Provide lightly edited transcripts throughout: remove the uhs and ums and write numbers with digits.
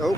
Oh.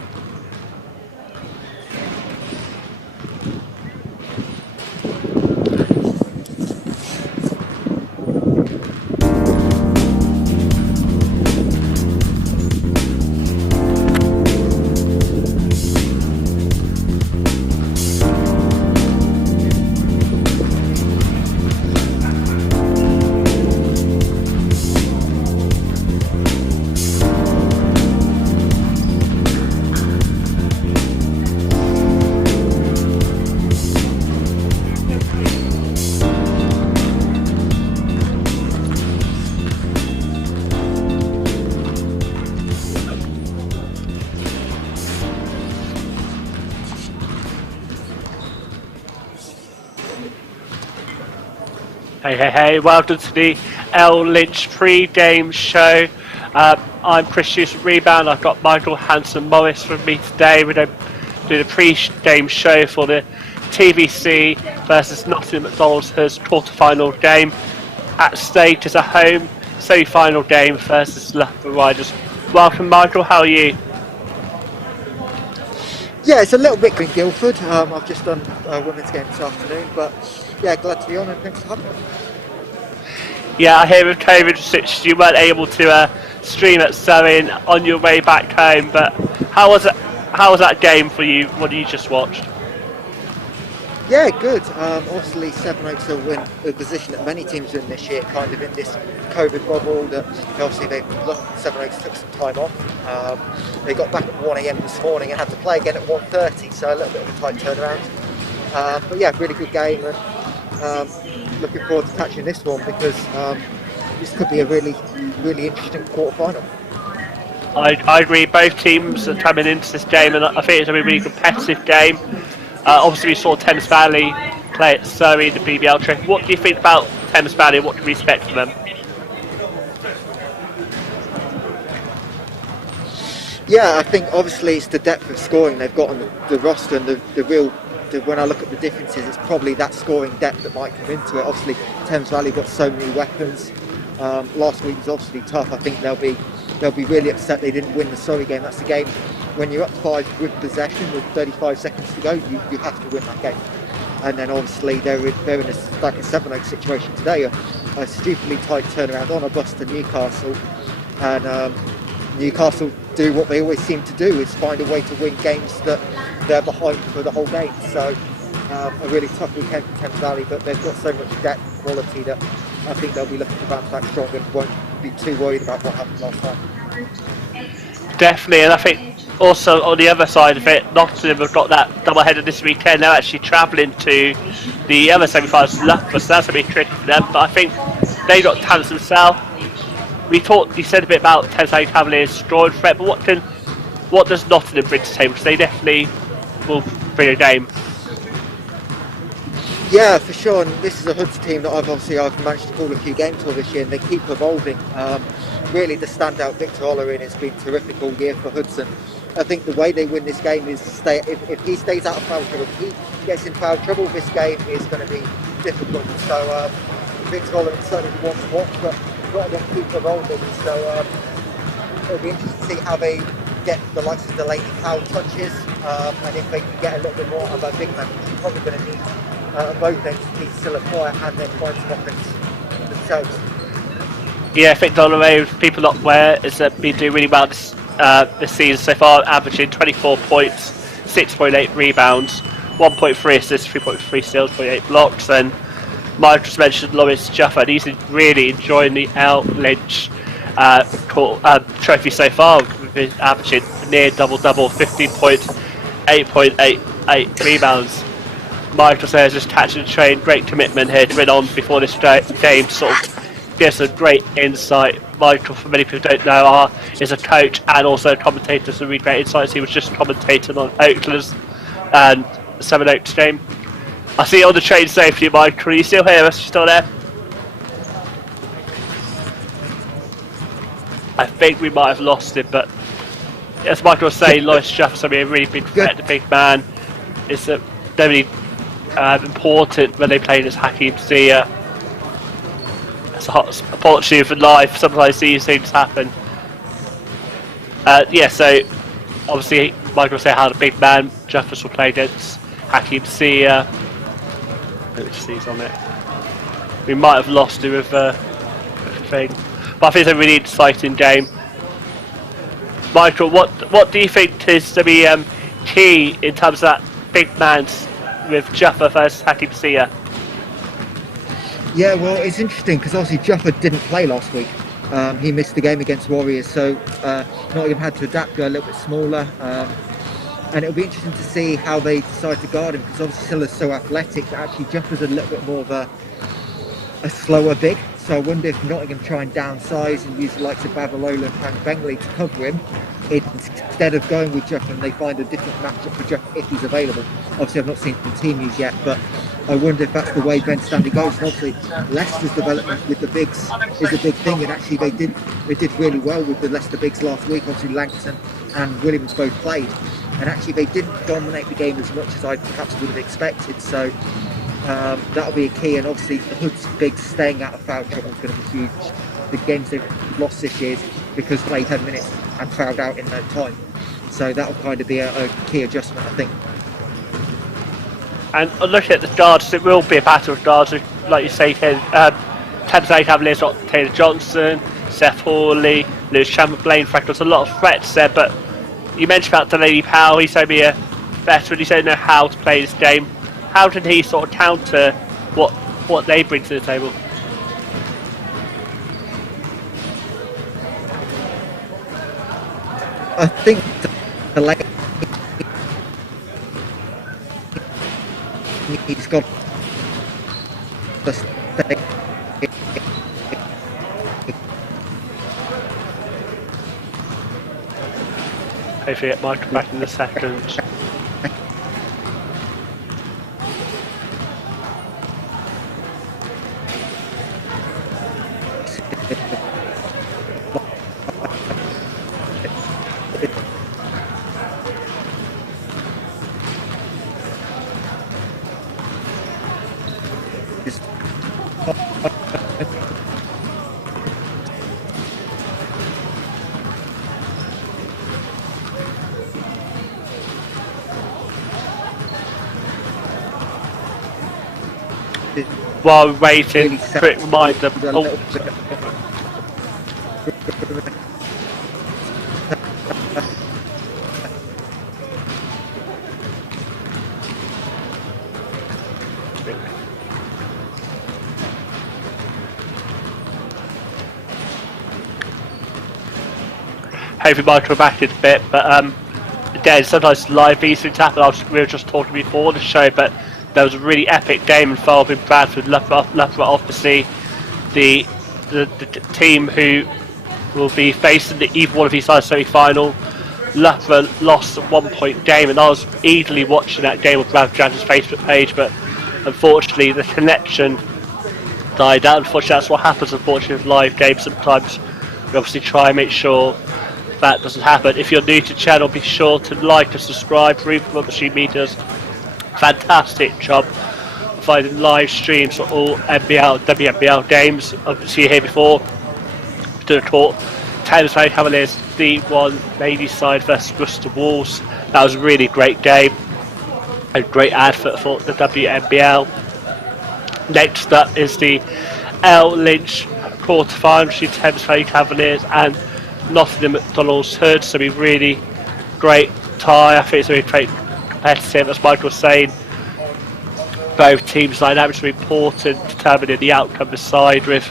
Hey, welcome to the LLynch pre-game show. I'm Chris Hughes from Rebound. I've got Michael Hanson-Morris with me today. We're going to do the pre-game show for the TVC versus Nottingham McDonald's quarter-final game. At stake is a home semi-final game versus Loughborough Riders. Welcome, Michael. How are you? Yeah, it's a little bit in Guildford. I've just done a women's game this afternoon, but yeah, glad to be on and thanks for having me. Yeah, I hear with COVID restrictions you weren't able to stream at Surrey on your way back home, but how was it? How was that game for you? What you just watched? Yeah, good. Obviously, Seven Oaks will win a position that many teams are in this year, kind of in this COVID bubble. That obviously Seven Oaks took some time off. They got back at 1 a.m. this morning and had to play again at 1:30, so a little bit of a tight turnaround. But yeah, really good game, and looking forward to catching this one because this could be a really interesting quarter-final. I agree. Both teams are coming into this game, and I think it's a really competitive game. Obviously, we saw Thames Valley play at Surrey in the BBL trip. What do you think about Thames Valley? What can we expect from them? Yeah, I think obviously it's the depth of scoring they've got on the roster, and when I look at the differences, it's probably that scoring depth that might come into it. Obviously, Thames Valley got so many weapons. Last week was obviously tough. I think they'll be really upset they didn't win the Surrey game. That's the game when you're up 5 with possession with 35 seconds to go, you have to win that game. And then obviously they're in a like a Seven Oaks situation today, a stupidly tight turnaround on a bus to Newcastle, and Newcastle do what they always seem to do, is find a way to win games that they're behind for the whole game. So a really tough weekend for Thames Valley, but they've got so much depth and quality that I think they'll be looking to bounce back strong and won't be too worried about what happened last time. Definitely, and I think also on the other side of it, Nottingham have got that double-header this weekend. They're actually travelling to the other semi-finals, Loughborough, so that's going to be tricky for them. But I think they got talents themselves. You said a bit about Thames Valley Cavaliers' scoring threat, but what does Nottingham bring to the table? Because they definitely will bring a game. Yeah, for sure. And this is a Hoods team that I've managed to call a few games for this year, and they keep evolving. Really, the standout Victor Ollerin has been terrific all year for Hoods. I think the way they win this game is if he stays out of foul trouble, if he gets in foul trouble, this game is going to be difficult. So Victor Ollerin certainly wants to watch, but Nottingham keep evolving. So it'll be interesting to see how they get the likes of Delaney Powell touches, and if they can get a little bit more of a big man, which you're probably going to need both ends to keep still quiet and then find some offense themselves. Yeah, I think Dollaray, people not aware, has been doing really well this season so far, averaging 24 points, 6.8 rebounds, 1.3 assists, 3.3 steals, 0.8 blocks, and Mike just mentioned Lawrence Juffa, and he's really enjoying the LLynch trophy so far, with his averaging near double-double, 15 points, 8.88 rebounds. Michael says just catching the train, great commitment here to win on before this game, sort of gives a great insight. Michael, for many people who don't know, is a coach and also a commentator, so really great insights. He was just commentating on Oakland's and Seven Oaks game. I see you on the train safely, Michael. Are you still here? Are you still there? I think we might have lost him, but as Michael was saying, Lois Jefferson a really big threat, the big man. It's very important when they play this Hakeem Zia. It's a hot opportunity for life. Sometimes these things happen. So obviously, Michael said how the big man Jeffers will play against Hakim Sia. Let me just see who's on it. We might have lost him with thing, but I think it's a really exciting game. Michael, what do you think is to be key in terms of that big man's with Jaffa versus Hakim Sia? Yeah, well, it's interesting because obviously Jaffa didn't play last week. He missed the game against Warriors, so Nottingham had to adapt, go a little bit smaller. And it'll be interesting to see how they decide to guard him, because obviously Silla's so athletic that actually Jaffa's a little bit more of a slower big. So I wonder if Nottingham try and downsize and use the likes of Babalola and Frank Bengley to cover him, instead of going with Jaffa, and they find a different matchup for Jaffa if he's available. Obviously I've not seen the team use yet, but I wonder if that's the way Ben Stanley goes. And obviously Leicester's development with the bigs is a big thing, and actually they did really well with the Leicester bigs last week. Obviously Langston and Williams both played, and actually they didn't dominate the game as much as I perhaps would have expected. So that'll be a key, and obviously the Hoods bigs staying out of foul trouble is going to be huge. The games they've lost this year is because they played 10 minutes and fouled out in no time. So that'll kind of be a key adjustment, I think. And looking at the guards, it will be a battle of guards. Like you say, Thames Cavaliers got Taylor Johnson, Seth Hawley, Lewis Chamberlain. In fact, there's a lot of threats there. But you mentioned about Delaney Powell. He's only a veteran. He doesn't know how to play this game. How did he sort of counter what they bring to the table? I think Delaney, he's got the stay. Hopefully get Michael back in a second. While we're waiting, quick reminder. Hopefully Michael back in a bit, but again, sometimes live these things happen. We were just talking before the show, but there was a really epic game involving Bradford. Loughborough obviously the team who will be facing either one of these sides semi-final. Loughborough lost a 1 point game, and I was eagerly watching that game on Bradford Jansen's Facebook page, but unfortunately the connection died out. Unfortunately that's what happens unfortunately with live games sometimes. We obviously try and make sure that doesn't happen. If you're new to the channel, be sure to like and subscribe. Read from UpStreameadia's fantastic job providing live streams for all NBL and WNBL games. Obviously here before to the court, Thames Cavaliers D1 ladies side versus Worcester Wolves. That was a really great game, a great advert for the WNBL. Next up is the LLynch quarterfinal between Thames Cavaliers and Nottingham McDonald's Hood. So it'll be really great tie. I think it's going to be great competitive, as Michael was saying. Both teams like that, which is important, determining the outcome of the side, with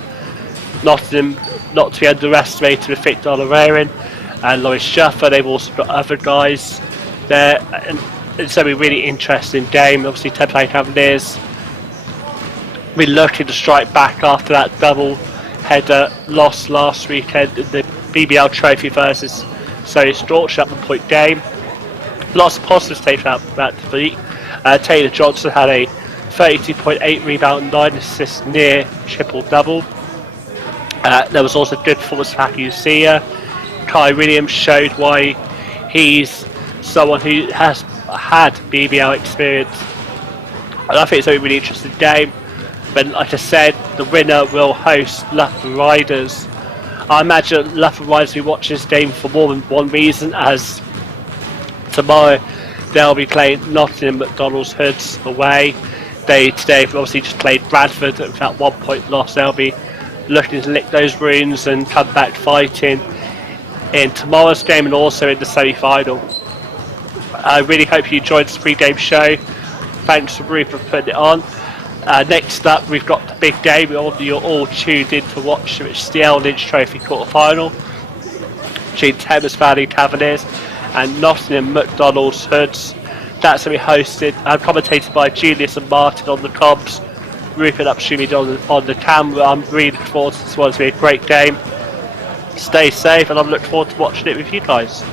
Nottingham not to be underestimated with Victor Lorraine and Loris Schaffer. They've also got other guys there, and it's going to be a really interesting game. Obviously Thames Cavaliers be looking to strike back after that double header loss last weekend in the BBL Trophy versus Surrey Storch, that 1 point game. Lots of positives taken out that defeat. Taylor Johnson had a 32.8 rebound, 9 assists, near triple double. There was also good performance from Hakim Sia. Kai Williams showed why he's someone who has had BBL experience, and I think it's a really interesting game. But like I said, the winner will host Loughborough Riders. I imagine Loughborough Riders will be watching this game for more than one reason, as Tomorrow they'll be playing Nottingham McDonald's Hoods away. They today have obviously just played Bradford with that 1 point loss. They'll be looking to lick those wounds and come back fighting in tomorrow's game and also in the semi-final. I really hope you enjoyed this pre-game show. Thanks to Ruth for putting it on. Next up, we've got the big game. You're all tuned in to watch, which is the LLynch Trophy quarter-final between Thames Valley Cavaliers and Nottingham McDonald's Hoods. That's going to be hosted and commentated by Julius and Martin on the comms, Rupert UpStreamedia on the camera. I'm really looking forward to this one. It's going to be a great game. Stay safe, and I'm looking forward to watching it with you guys.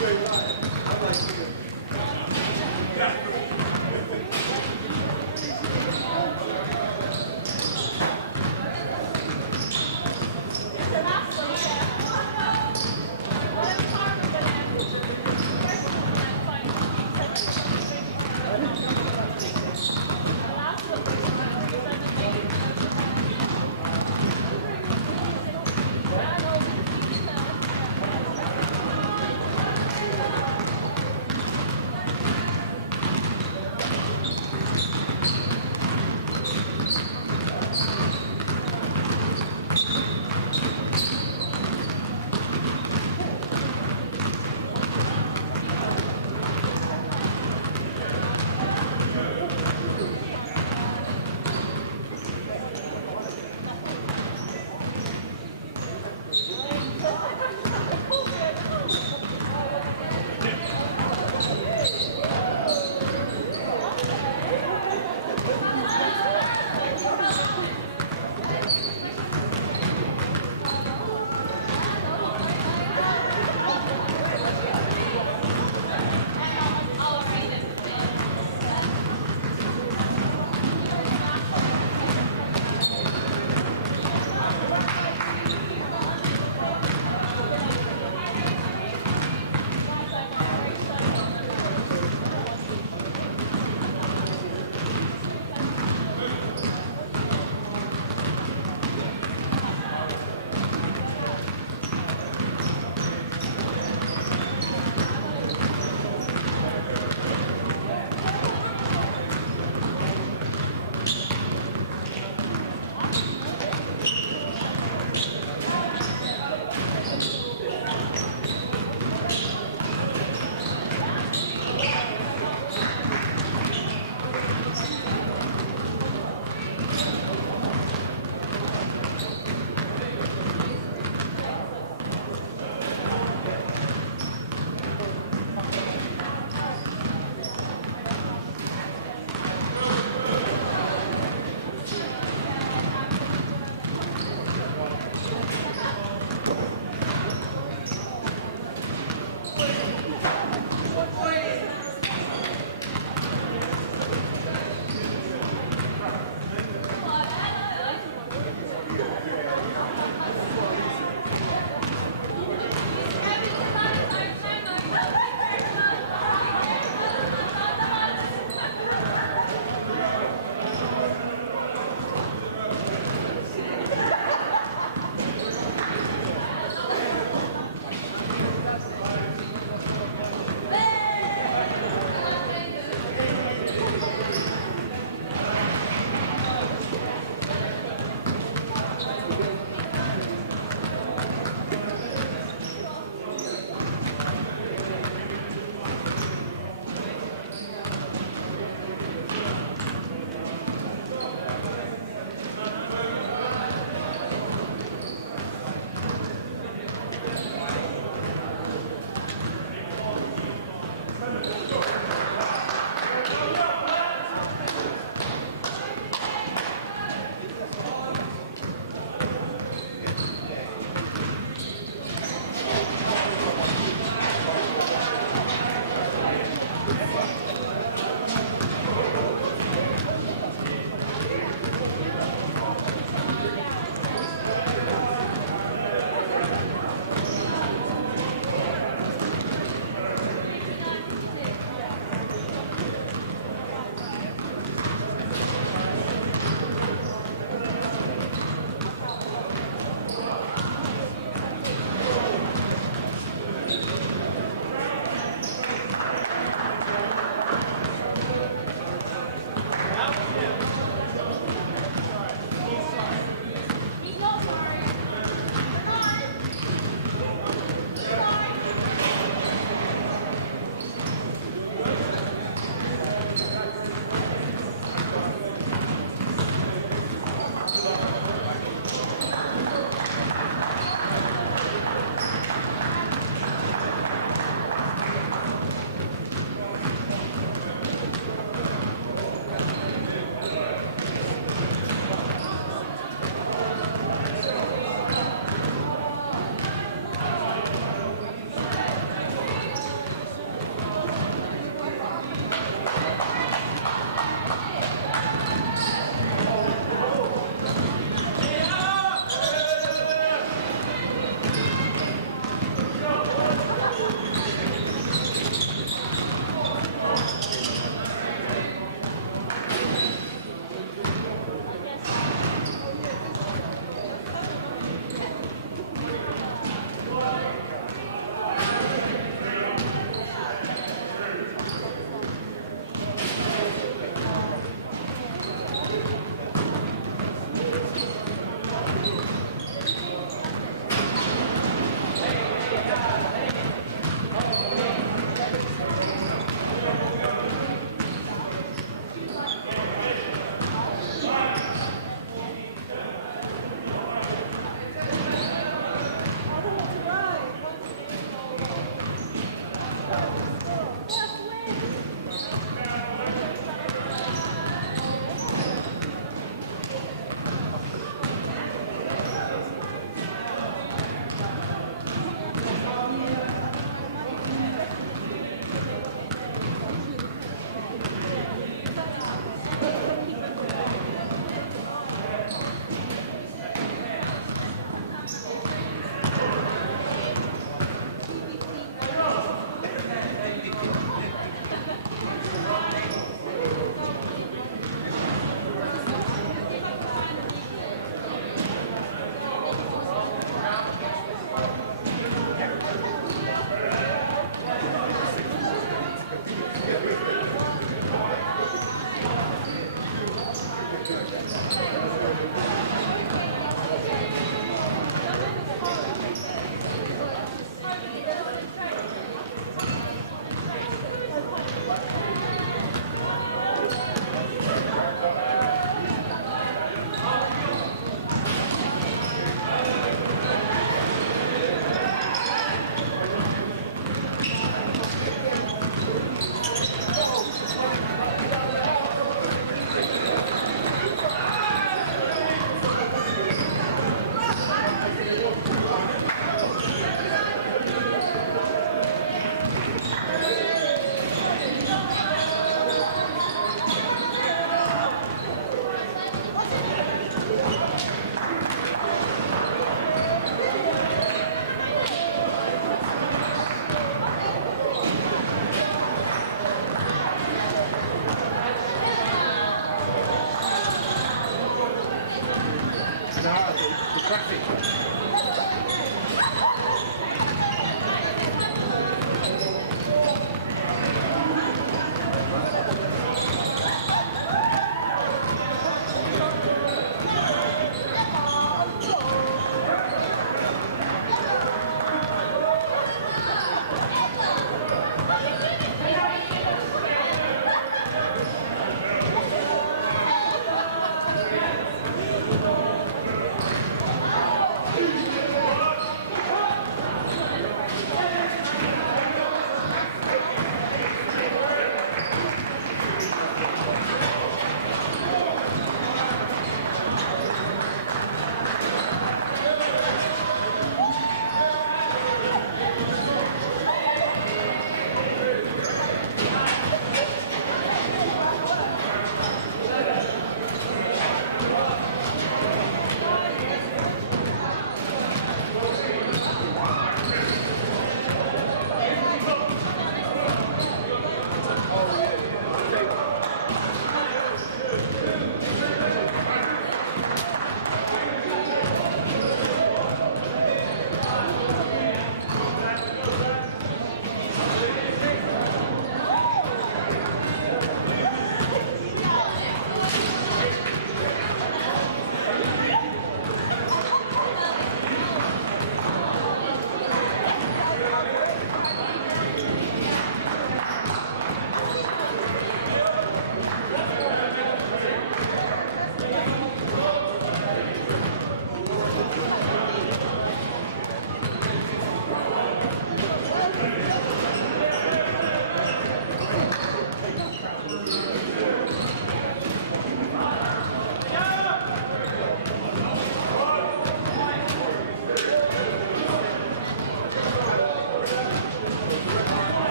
Great line.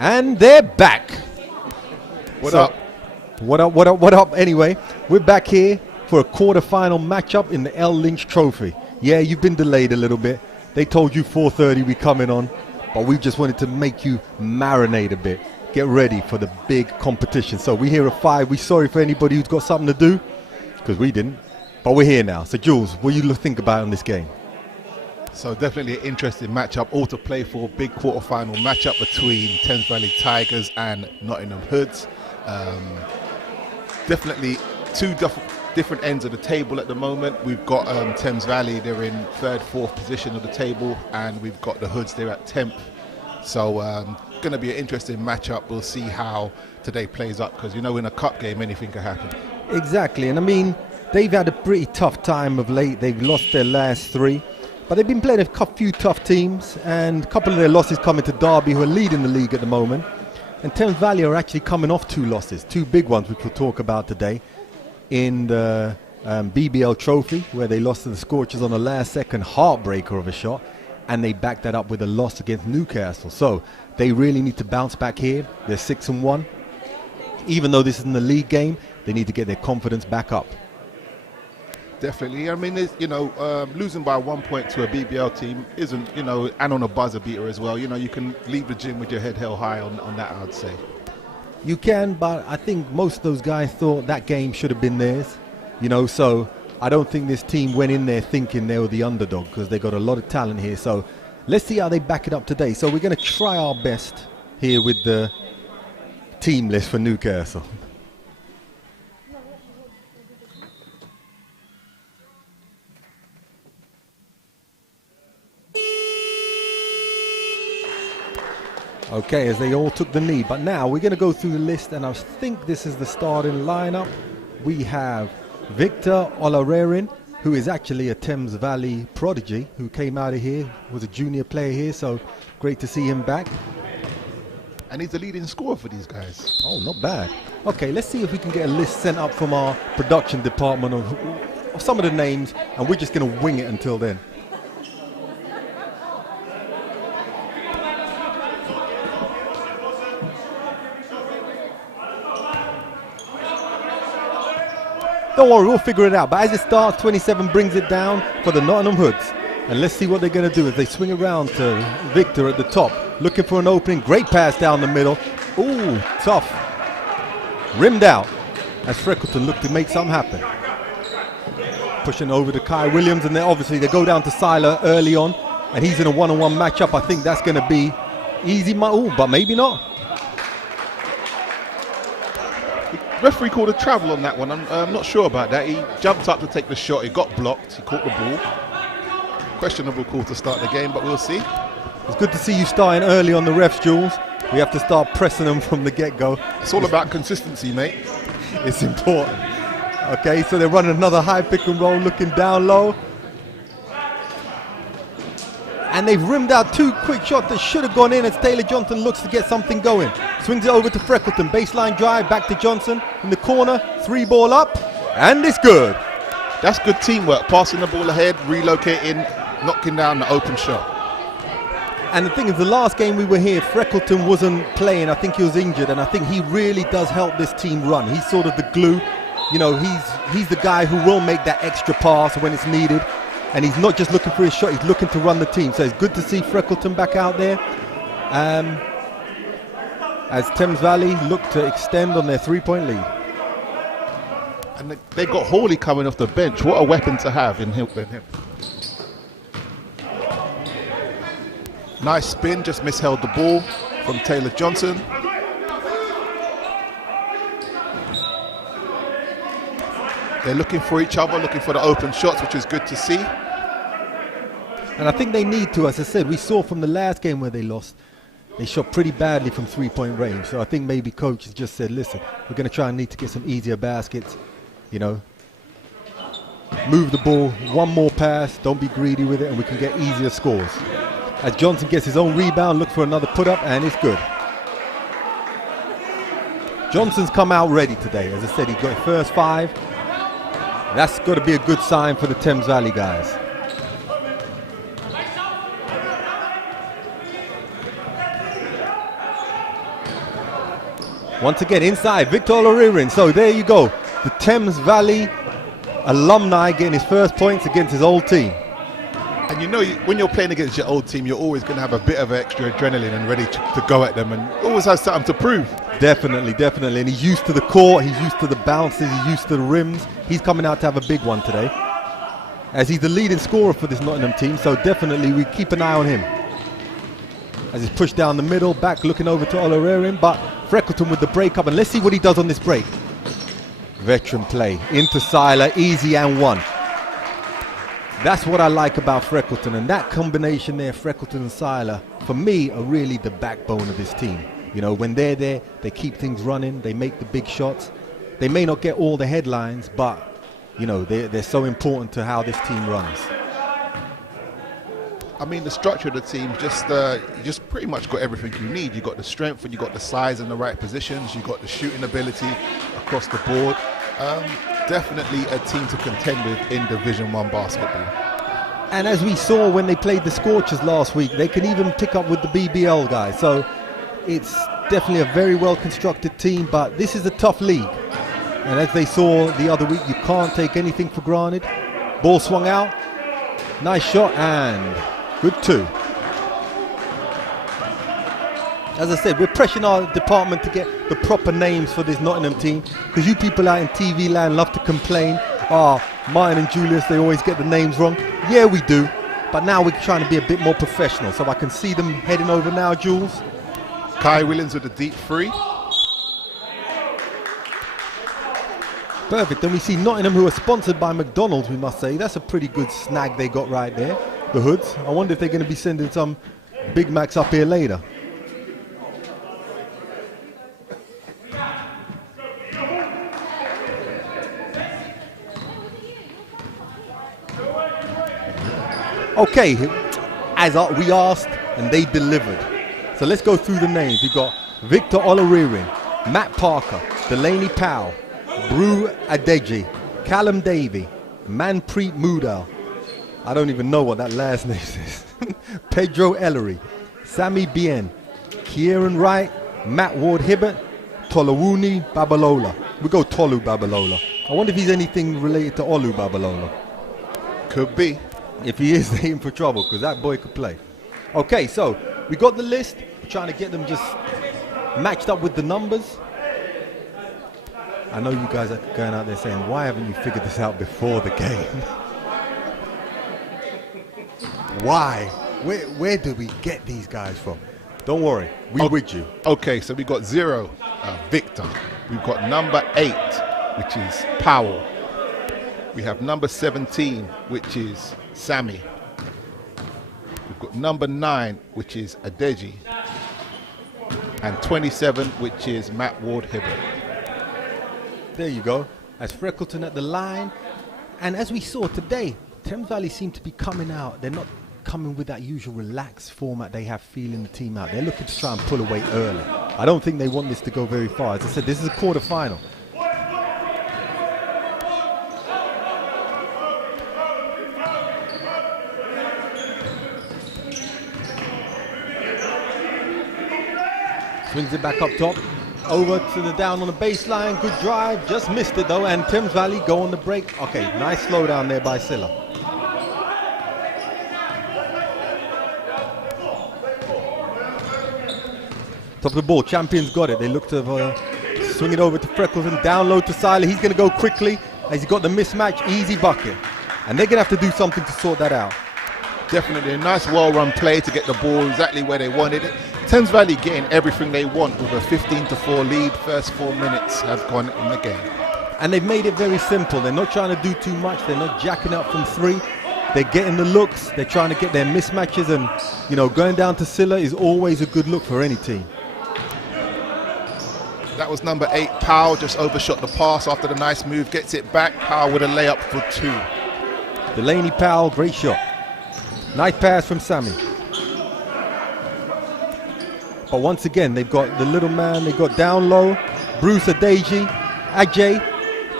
And they're back. What up? What up? Anyway, we're back here for a quarter-final matchup in the LLynch Trophy. Yeah, you've been delayed a little bit. They told you 4:30 we coming on, but we just wanted to make you marinate a bit. Get ready for the big competition. So we're here at 5. We're sorry for anybody who's got something to do, because we didn't. But we're here now. So Jules, what do you think about on this game? So definitely an interesting matchup, all to play for. Big quarter-final matchup between Thames Valley Tigers and Nottingham Hoods. Definitely two different ends of the table at the moment. We've got Thames Valley, they're in 3rd, 4th position of the table, and we've got the Hoods, they're at 10th. So going to be an interesting matchup. We'll see how today plays up, because you know in a cup game anything can happen. Exactly, and I mean they've had a pretty tough time of late. They've lost their last 3, but they've been playing a few tough teams, and a couple of their losses coming to Derby, who are leading the league at the moment. And Thames Valley are actually coming off 2 losses, 2 big ones, which we'll talk about today, in the BBL Trophy, where they lost to the Scorchers on the last-second heartbreaker of a shot, and they backed that up with a loss against Newcastle. So they really need to bounce back here. They're 6-1. Even though this isn't a league game, they need to get their confidence back up. Definitely. I mean, losing by 1 point to a BBL team isn't, and on a buzzer beater as well. You can leave the gym with your head held high on that, I'd say. You can, but I think most of those guys thought that game should have been theirs. So I don't think this team went in there thinking they were the underdog, because they got a lot of talent here. So let's see how they back it up today. So we're going to try our best here with the team list for Newcastle. Okay, as they all took the knee. But now we're going to go through the list, and I think this is the starting lineup. We have Victor Olarerin, who is actually a Thames Valley prodigy, who came out of here, was a junior player here, so great to see him back. And he's the leading scorer for these guys. Oh, not bad. Okay, let's see if we can get a list sent up from our production department of some of the names, and we're just going to wing it until then. Don't worry, we'll figure it out. But as it starts, 27 brings it down for the Nottingham Hoods. And let's see what they're going to do as they swing around to Victor at the top. Looking for an opening. Great pass down the middle. Ooh, tough. Rimmed out as Freckleton looked to make something happen. Pushing over to Kai Williams. And then obviously they go down to Siler early on. And he's in a one-on-one matchup. I think that's going to be easy. Ooh, but maybe not. Referee called a travel on that one. I'm not sure about that. He jumped up to take the shot. He got blocked. He caught the ball. Questionable call to start the game, but we'll see. It's good to see you starting early on the refs, Jules. We have to start pressing them from the get-go. It's all about consistency, mate. It's important. Okay, so they're running another high pick and roll, looking down low. And they've rimmed out 2 quick shots that should have gone in as Taylor Johnson looks to get something going. Swings it over to Freckleton. Baseline drive, back to Johnson in the corner. 3-ball up, and it's good. That's good teamwork. Passing the ball ahead, relocating, knocking down the open shot. And the thing is, the last game we were here, Freckleton wasn't playing. I think he was injured, and I think he really does help this team run. He's sort of the glue. He's the guy who will make that extra pass when it's needed. And he's not just looking for his shot, he's looking to run the team. So it's good to see Freckleton back out there. As Thames Valley look to extend on their 3-point lead. And they got Hawley coming off the bench. What a weapon to have in him. Nice spin, just misheld the ball from Taylor Johnson. They're looking for each other, looking for the open shots, which is good to see. And I think they need to, as I said, we saw from the last game where they lost, they shot pretty badly from 3-point range. So I think maybe coach has just said, listen, we're going to try and need to get some easier baskets, move the ball, one more pass, don't be greedy with it, and we can get easier scores. As Johnson gets his own rebound, look for another put up, and it's good. Johnson's come out ready today. As I said, he got his first 5. That's got to be a good sign for the Thames Valley guys. Once again, inside, Victor Oloririn. So there you go. The Thames Valley alumni getting his first points against his old team. And you know, when you're playing against your old team, you're always going to have a bit of extra adrenaline and ready to go at them, and always has something to prove. Definitely, definitely. And he's used to the court, he's used to the bounces, he's used to the rims. He's coming out to have a big one today, as he's the leading scorer for this Nottingham team, so definitely we keep an eye on him. As he's pushed down the middle, back looking over to Oloririn, but Freckleton with the break up, and let's see what he does on this break. Veteran play, into Seiler, easy and one. That's what I like about Freckleton, and that combination there, Freckleton and Seiler, for me are really the backbone of this team. You know, when they're there, they keep things running, they make the big shots. They may not get all the headlines, but you know, they're so important to how this team runs. I mean, the structure of the team, you just pretty much got everything you need. You got the strength, and you got the size in the right positions. You got the shooting ability across the board. Definitely a team to contend with in Division 1 basketball. And as we saw when they played the Scorchers last week, they can even pick up with the BBL guys. So it's definitely a very well constructed team, but this is a tough league. And as they saw the other week, you can't take anything for granted. Ball swung out, nice shot, and good two. As I said, we're pressuring our department to get the proper names for this Nottingham team, because you people out in TV land love to complain. Martin and Julius, they always get the names wrong. Yeah, we do, but now we're trying to be a bit more professional. So I can see them heading over now, Jules. Kai Williams with the deep three. Perfect. Then we see Nottingham, who are sponsored by McDonald's, we must say. That's a pretty good snag they got right there, the Hoods. I wonder if they're going to be sending some Big Macs up here later. Okay, as we asked, and they delivered. So let's go through the names. We've got Victor Oloririn, Matt Parker, Delaney Powell, Brew Adeji, Callum Davey, Manpreet Moodal. I don't even know what that last name is. Pedro Ellery, Sammy Bien, Kieran Wright, Matt Ward-Hibbert, Tolawuni Babalola. We go Tolu Babalola. I wonder if he's anything related to Olu Babalola. Could be. If he is, they're in for trouble, because that boy could play. Okay, so we got the list. We're trying to get them just matched up with the numbers. I know you guys are going out there saying, why haven't you figured this out before the game? Why? Where do we get these guys from? Don't worry, we're with you. Okay, so we got 0, Victor. We've got number 8, which is Powell. We have number 17, which is Sammy. We've got number 9, which is Adeji. And 27, which is Matt Ward-Hibbert. There you go. As Freckleton at the line. And as we saw today, Thames Valley seem to be coming out. They're not coming with that usual relaxed format they have feeling the team out. They're looking to try and pull away early. I don't think they want this to go very far. As I said, this is a quarter-final. Swings it back up top, over to the down on the baseline, good drive, just missed it though, and Thames Valley go on the break. Okay, nice slowdown there by Silla. Top of the ball, Champions got it. They look to swing it over to Freckleton, down low to Seiler. He's going to go quickly as he got the mismatch, easy bucket. And they're going to have to do something to sort that out. Definitely a nice well-run play to get the ball exactly where they wanted it. Thames Valley getting everything they want with a 15-4 lead. First 4 minutes have gone in the game. And they've made it very simple. They're not trying to do too much. They're not jacking up from 3. They're getting the looks. They're trying to get their mismatches. And, you know, going down to Silla is always a good look for any team. That was number 8, Powell. Just overshot the pass after the nice move. Gets it back. Powell with a layup for 2. Delaney Powell, great shot. Nice pass from Sammy. But once again, they've got the little man, they've got down low, Bruce Adeji, Ajay,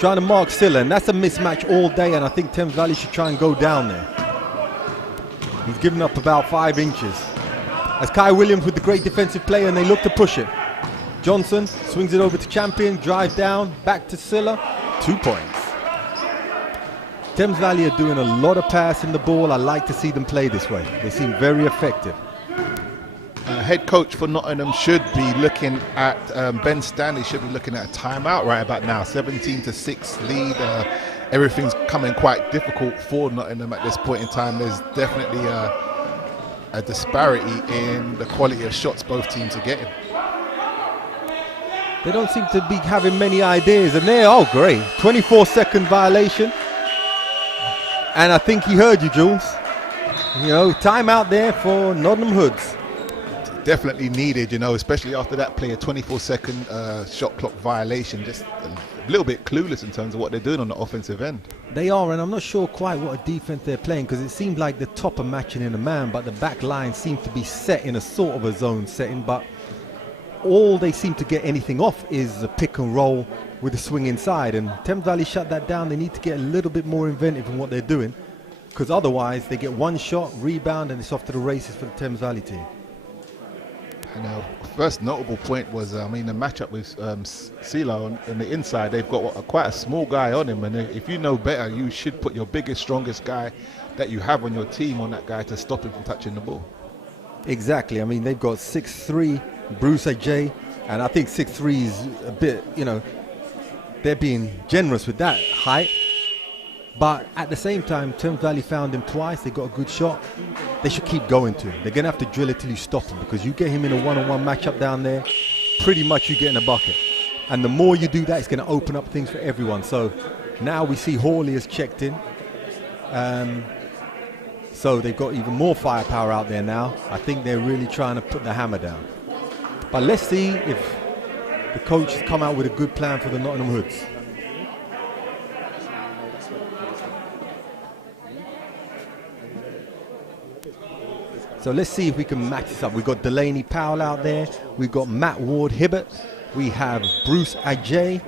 trying to mark Silla, and that's a mismatch all day, and I think Thames Valley should try and go down there. He's given up about 5 inches. As Kai Williams with the great defensive play, and they look to push it. Johnson swings it over to Champion, drive down, back to Silla, 2 points. Thames Valley are doing a lot of passing the ball. I like to see them play this way. They seem very effective. Head coach for Nottingham should be looking at, Ben Stanley should be looking at a timeout right about now. 17-6 lead. Everything's coming quite difficult for Nottingham at this point in time. There's definitely a disparity in the quality of shots both teams are getting. They don't seem to be having many ideas. And there, oh great, 24-second violation. And I think he heard you, Jules. You know, timeout there for Nottingham Hoods. Definitely needed, you know, especially after that play, a 24-second shot clock violation. Just a little bit clueless in terms of what they're doing on the offensive end. They are, and I'm not sure quite what a defense they're playing, because it seemed like the top are matching in a man, but the back line seemed to be set in a sort of a zone setting. But all they seem to get anything off is a pick and roll with a swing inside, and Thames Valley shut that down. They need to get a little bit more inventive in what they're doing, because otherwise they get one shot, rebound, and it's off to the races for the Thames Valley team. And first notable point was, the matchup with Silo on the inside. They've got quite a small guy on him, and if you know better, you should put your biggest, strongest guy that you have on your team on that guy to stop him from touching the ball. Exactly. I mean, they've got 6'3", Bruce Ajay, and I think 6'3" is a bit, you know, they're being generous with that height. But at the same time, Thames Valley found him twice. They got a good shot. They should keep going to him. They're going to have to drill it till you stop him, because you get him in a one-on-one matchup down there, pretty much you get in a bucket. And the more you do that, it's going to open up things for everyone. So now we see Hawley has checked in. So they've got even more firepower out there now. I think they're really trying to put the hammer down. But let's see if the coach has come out with a good plan for the Nottingham Hoods. So let's see if we can match this up. We've got Delaney Powell out there. We've got Matt Ward-Hibbert. We have Bruce Ajay.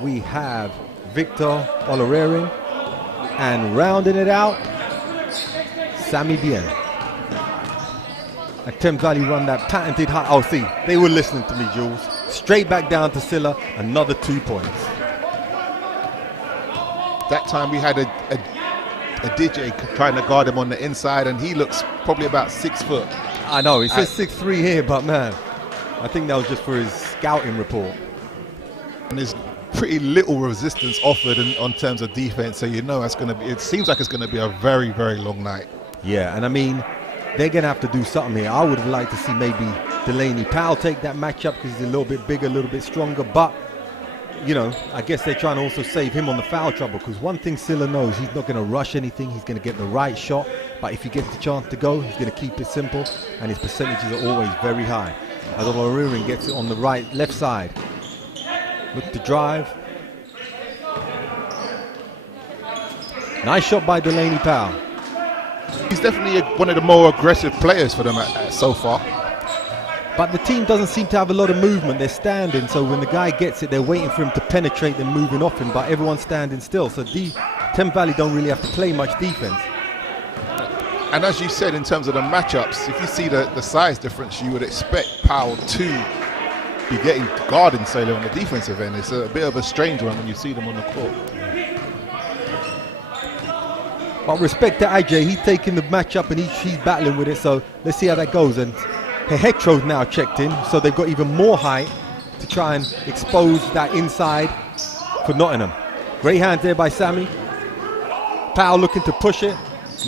We have Victor Olorering. And rounding it out, Sammy Bien. And Thames Valley run that patented high. Oh, see, they were listening to me, Jules. Straight back down to Silla, another 2 points. That time we had a DJ trying to guard him on the inside, and he looks probably about 6 foot. I know, it says 6'3" here, but man, I think that was just for his scouting report. And there's pretty little resistance offered on terms of defense, so you know it seems like it's going to be a very, very long night. Yeah, and I mean, they're going to have to do something here. I would have liked to see maybe Delaney Powell take that matchup, because he's a little bit bigger, a little bit stronger, but you know, I guess they're trying to also save him on the foul trouble, because one thing Silla knows, he's not going to rush anything. He's going to get the right shot, but if he gets the chance to go, he's going to keep it simple, and his percentages are always very high. As Olorering gets it on the left side. Look to drive. Nice shot by Delaney Powell. He's definitely one of the more aggressive players for them so far. But the team doesn't seem to have a lot of movement. They're standing, so when the guy gets it, they're waiting for him to penetrate and moving off him, but everyone's standing still. So Thames Valley don't really have to play much defense. And as you said, in terms of the matchups, if you see the size difference, you would expect Powell to be guarding Sailor on the defensive end. It's a bit of a strange one when you see them on the court. But respect to Ajay, he's taking the matchup and he's battling with it, so let's see how that goes. And Hehetro's now checked in, so they've got even more height to try and expose that inside for Nottingham. Great hands there by Sammy. Powell looking to push it.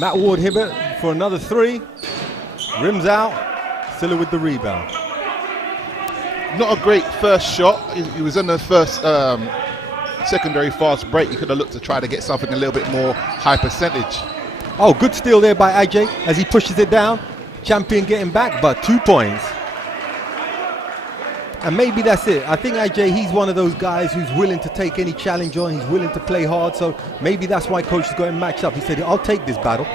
Matt Ward-Hibbert for another 3. Rims out. Silla with the rebound. Not a great first shot. He was in the first secondary fast break. He could have looked to try to get something a little bit more high percentage. Oh, good steal there by Ajay as he pushes it down. Champion getting back, but 2 points. And maybe that's it. I think Ajay, he's one of those guys who's willing to take any challenge on. He's willing to play hard, so maybe that's why coach has got him matched up. He said, I'll take this battle.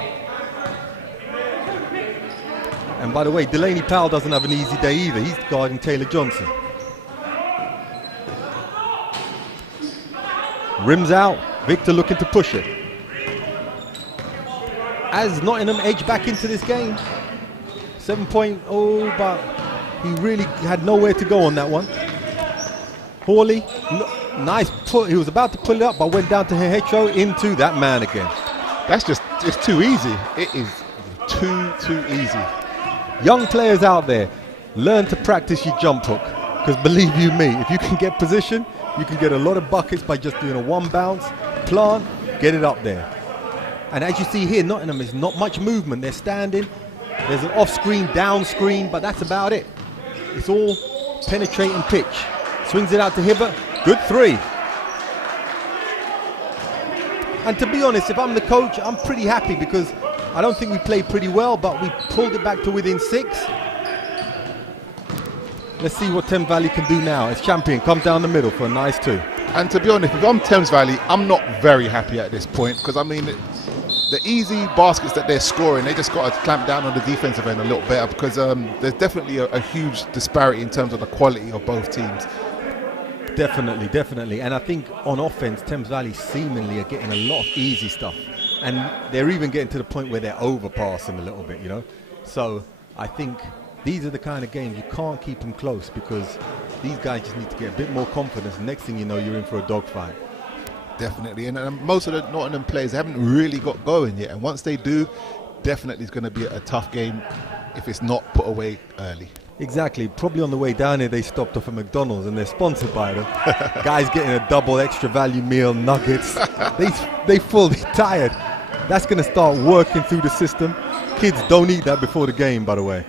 And by the way, Delaney Powell doesn't have an easy day either. He's guarding Taylor Johnson. Rims out. Victor looking to push it. As Nottingham edge back into this game. 7-point, but he really had nowhere to go on that one. Hawley, nice put. He was about to pull it up, but went down to Hehecho into that man again. That's just, it's too easy. It is too easy. Young players out there, learn to practice your jump hook. Because believe you me, if you can get position, you can get a lot of buckets by just doing a one bounce, plant, get it up there. And as you see here, Nottingham is not much movement. They're standing. There's an off screen, down screen, but that's about it. It's all penetrating pitch. Swings it out to Hibbert. Good three. And to be honest, if I'm the coach, I'm pretty happy because I don't think we played pretty well, but we pulled it back to within 6. Let's see what Thames Valley can do now. As champion, come down the middle for a nice 2. And to be honest, if I'm Thames Valley, I'm not very happy at this point because, I mean, the easy baskets that they're scoring, they just got to clamp down on the defensive end a little better because there's definitely a huge disparity in terms of the quality of both teams. Definitely. And I think on offense, Thames Valley seemingly are getting a lot of easy stuff. And they're even getting to the point where they're overpassing a little bit, you know. So I think these are the kind of games you can't keep them close because these guys just need to get a bit more confidence. Next thing you know, you're in for a dogfight. Definitely, and most of the Nottingham players haven't really got going yet. And once they do, definitely it's going to be a tough game if it's not put away early. Exactly. Probably on the way down here, they stopped off at McDonald's and they're sponsored by them. Guys getting a double extra value meal, nuggets. They fully tired. That's going to start working through the system. Kids, don't eat that before the game, by the way.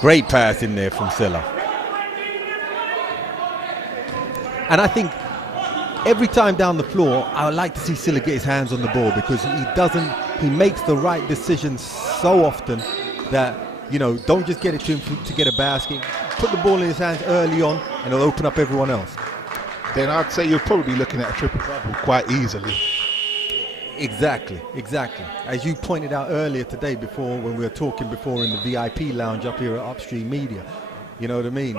Great pass in there from Silla. And I think every time down the floor, I would like to see Silla get his hands on the ball because he makes the right decisions so often that, you know, don't just get it to him to get a basket. Put the ball in his hands early on and it'll open up everyone else. Then I'd say you're probably looking at a triple-double quite easily. Exactly. As you pointed out earlier today when we were talking before in the VIP lounge up here at UpStreamedia, you know what I mean?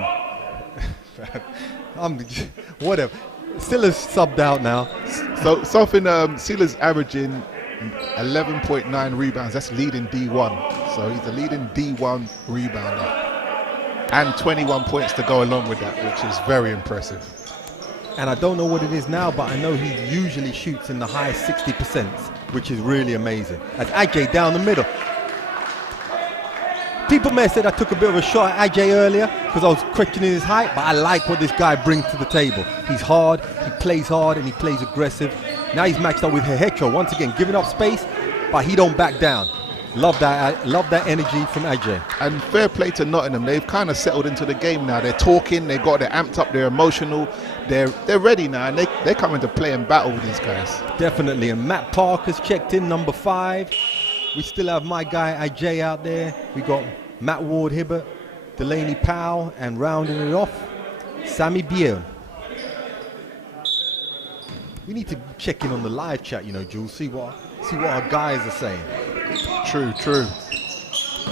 Whatever. Silla's subbed out now. So Silla's averaging 11.9 rebounds. That's leading D1. So he's the leading D1 rebounder. And 21 points to go along with that, which is very impressive. And I don't know what it is now, but I know he usually shoots in the high 60%, which is really amazing. As Ajay down the middle. People may have said I took a bit of a shot at Ajay earlier because I was questioning his height, but I like what this guy brings to the table. He's hard, he plays hard, and he plays aggressive. Now he's matched up with Hehecho, once again giving up space, but he don't back down. Love that energy from Ajay. And fair play to Nottingham. They've kind of settled into the game now. They're talking, they're amped up, they're emotional, they're ready now, and they're coming to play and battle with these guys. Definitely. And Matt Parker's checked in, number 5. We still have my guy Ajay out there. We got Matt Ward Hibbert, Delaney Powell, and rounding it off, Sammy Biel. We need to check in on the live chat, you know, Jules, see what our guys are saying. True.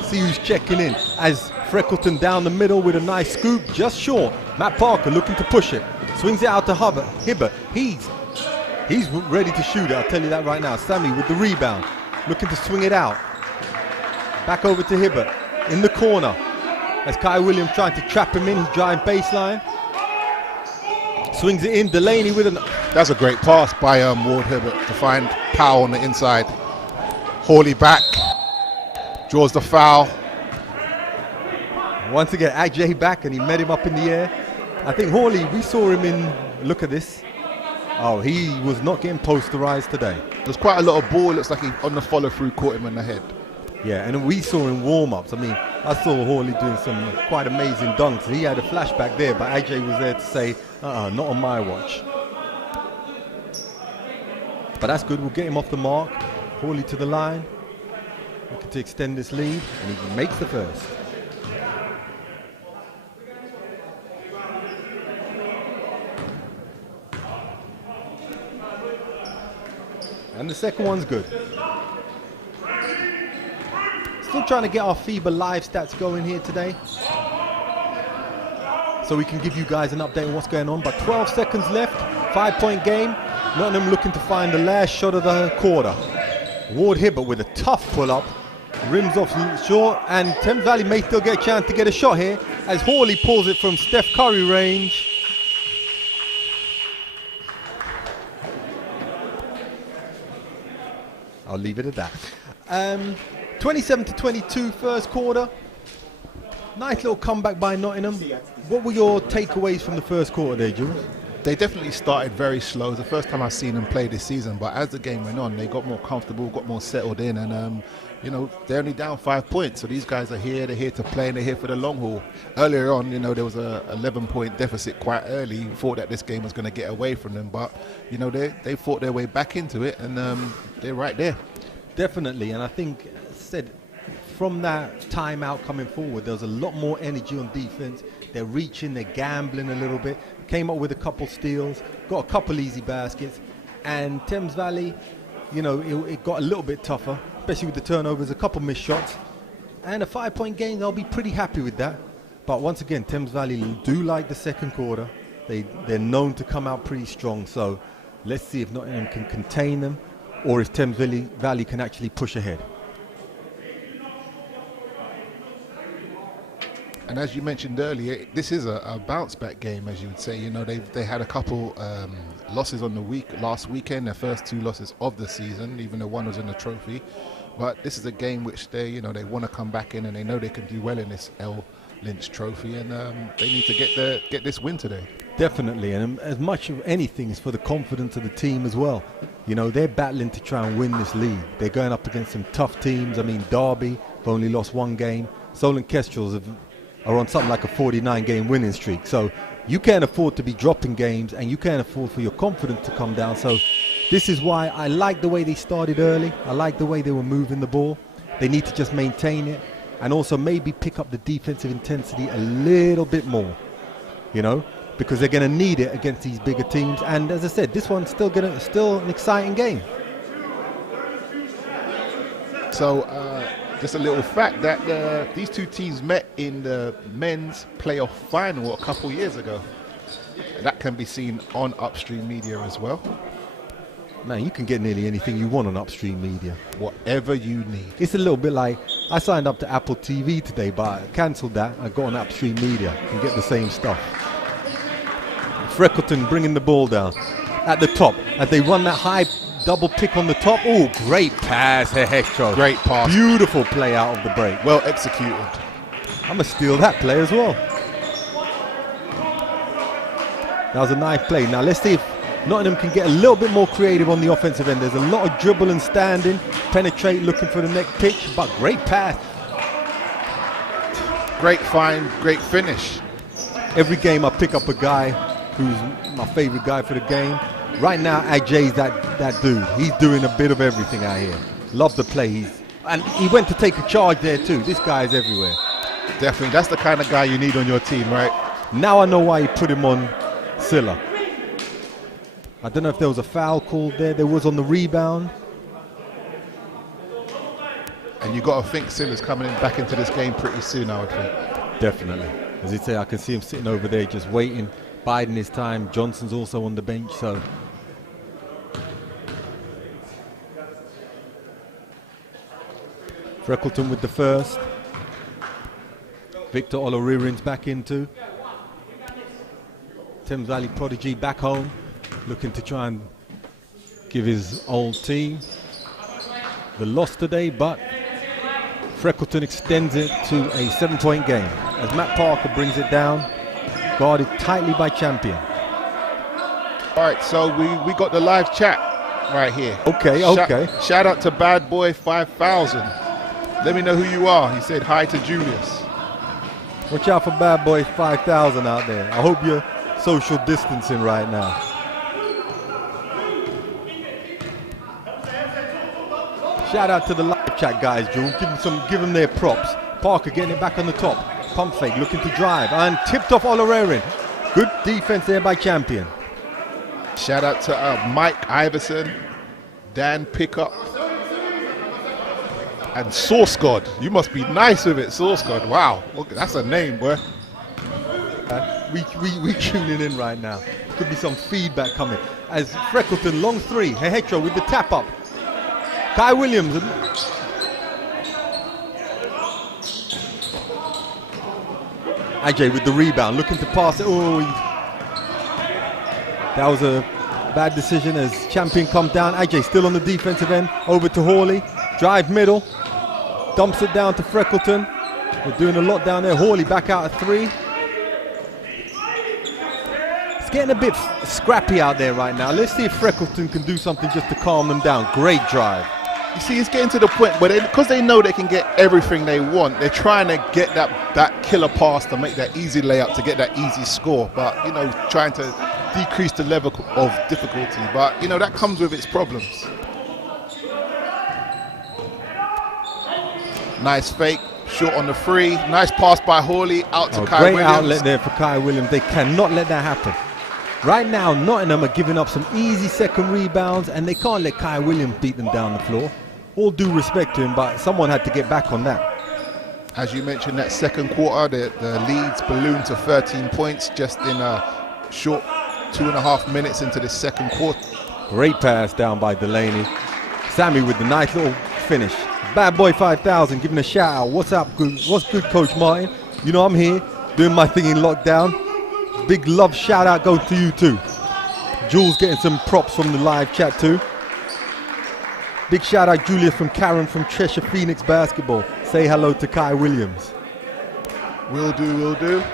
See who's checking in. As Freckleton down the middle with a nice scoop, just short. Matt Parker looking to push it. Swings it out to Hibbert. He's ready to shoot it, I'll tell you that right now. Sammy with the rebound, looking to swing it out. Back over to Hibbert in the corner. As Kai Williams trying to trap him in, he's driving baseline. Swings it in, Delaney with an... That's a great pass by Ward Hibbert to find Powell on the inside. Hawley back, draws the foul. Once again, Ajay back and he met him up in the air. I think Hawley, we saw him in, look at this. Oh, he was not getting posterized today. There's quite a lot of ball, looks like he on the follow through caught him in the head. Yeah, and we saw in warm-ups, I mean, I saw Hawley doing some quite amazing dunks. He had a flashback there, but Ajay was there to say, not on my watch. But that's good, we'll get him off the mark. Hawley to the line, looking to extend this lead, and he makes the first. And the second one's good. Still trying to get our FIBA live stats going here today, so we can give you guys an update on what's going on. But 12 seconds left, 5-point game. Nottingham looking to find the last shot of the quarter. Ward Hibbert with a tough pull-up, Rims off short, and Thames Valley may still get a chance to get a shot here as Hawley pulls it from Steph Curry range. I'll leave it at that. 27-22 first quarter. Nice little comeback by Nottingham. What were your takeaways from the first quarter there, Julius? They definitely started very slow. It's the first time I've seen them play this season, but as the game went on, they got more comfortable, got more settled in, and you know, they're only down 5 points. So these guys are here, they're here to play, and they're here for the long haul. Earlier on, you know, there was a 11-point deficit quite early. You thought that this game was going to get away from them, but you know, they fought their way back into it, and they're right there. Definitely, and I think, as I said, from that timeout coming forward, there was a lot more energy on defense. They're reaching, they're gambling a little bit. Came up with a couple steals, got a couple easy baskets, and Thames Valley, you know, it got a little bit tougher, especially with the turnovers, a couple missed shots, and a 5-point gain. I'll be pretty happy with that. But once again, Thames Valley do like the second quarter. They're known to come out pretty strong. So let's see if Nottingham can contain them, or if Thames Valley can actually push ahead. And as you mentioned earlier, this is a bounce back game, as you would say. You know, they had a couple losses on the last weekend, their first 2 losses of the season, even though one was in the trophy. But this is a game which they want to come back in, and they know they can do well in this LLynch trophy, and they need to get this win today. Definitely, and as much of anything is for the confidence of the team as well. You know, they're battling to try and win this league. They're going up against some tough teams. I mean, Derby have only lost 1 game. Solent Kestrels are on something like a 49-game winning streak. So you can't afford to be dropping games, and you can't afford for your confidence to come down. So this is why I like the way they started early. I like the way they were moving the ball. They need to just maintain it, and also maybe pick up the defensive intensity a little bit more, you know, because they're going to need it against these bigger teams. And as I said, this one's still an exciting game. So just a little fact that these 2 teams met in the men's playoff final a couple years ago. That can be seen on UpStreamedia as well. Man, you can get nearly anything you want on UpStreamedia. Whatever you need. It's a little bit like, I signed up to Apple TV today, but I cancelled that. I got on UpStreamedia and get the same stuff. Freckleton bringing the ball down at the top as they run that high double pick on the top. Oh, great pass, Hector. Great pass. Beautiful play out of the break. Well executed. I'm going to steal that play as well. That was a nice play. Now let's see if Nottingham can get a little bit more creative on the offensive end. There's a lot of dribble and standing, penetrate, looking for the next pitch, but great pass. Great find, great finish. Every game I pick up a guy who's my favorite guy for the game. Right now, Ajay's that dude. He's doing a bit of everything out here. Love the play. And he went to take a charge there too. This guy is everywhere. Definitely, that's the kind of guy you need on your team, right? Now I know why he put him on Silla. I don't know if there was a foul called there. There was on the rebound. And you got to think Silla's coming back into this game pretty soon, I would think. Definitely. As you say, I can see him sitting over there just waiting, biding his time. Johnson's also on the bench, so. Freckleton with the first. Victor Oloririn's back into. Thames Valley prodigy back home, looking to try and give his old team the loss today, but Freckleton extends it to a 7-point game as Matt Parker brings it down, guarded tightly by Champion. All right, so we got the live chat right here. Okay. Shout out to Bad Boy 5000. Let me know who you are. He said hi to Julius. Watch out for Bad Boy 5000 out there. I hope you're social distancing right now. Shout out to the live chat guys, Drew. Give them their props. Parker getting it back on the top. Pump fake, looking to drive, and tipped off Oloririn. Good defense there by Champion. Shout out to Mike Iverson, Dan Pickup, and Source God. You must be nice with it, Source God. Wow, look, that's a name, boy. We tuning in right now. Could be some feedback coming. As Freckleton, long three. Hehetro with the tap up. Kai Williams. Ajay with the rebound, looking to pass it. Oh, that was a bad decision as Champion comes down. Ajay still on the defensive end, over to Hawley. Drive middle, dumps it down to Freckleton. They're doing a lot down there. Hawley back out at 3. It's getting a bit scrappy out there right now. Let's see if Freckleton can do something just to calm them down. Great drive. You see, it's getting to the point where because they know they can get everything they want, they're trying to get that killer pass to make that easy layup, to get that easy score. But, you know, trying to decrease the level of difficulty. But, you know, that comes with its problems. Nice fake, short on the 3. Nice pass by Hawley, out to Kai Williams. Great Williams. outlet there for Kai Williams. They cannot let that happen. Right now, Nottingham are giving up some easy second rebounds, and they can't let Kai Williams beat them down the floor. All due respect to him, but someone had to get back on that. As you mentioned, that second quarter, the leads ballooned to 13 points just in a short 2.5 minutes into the second quarter. Great pass down by Delaney. Sammy with the nice little finish. Bad Boy 5000 giving a shout out. What's up? What's good, Coach Martin? You know I'm here doing my thing in lockdown. Big love shout out goes to you too. Jules getting some props from the live chat too. Big shout out Julius from Karen from Cheshire Phoenix Basketball. Say hello to Kai Williams. Will do, will do.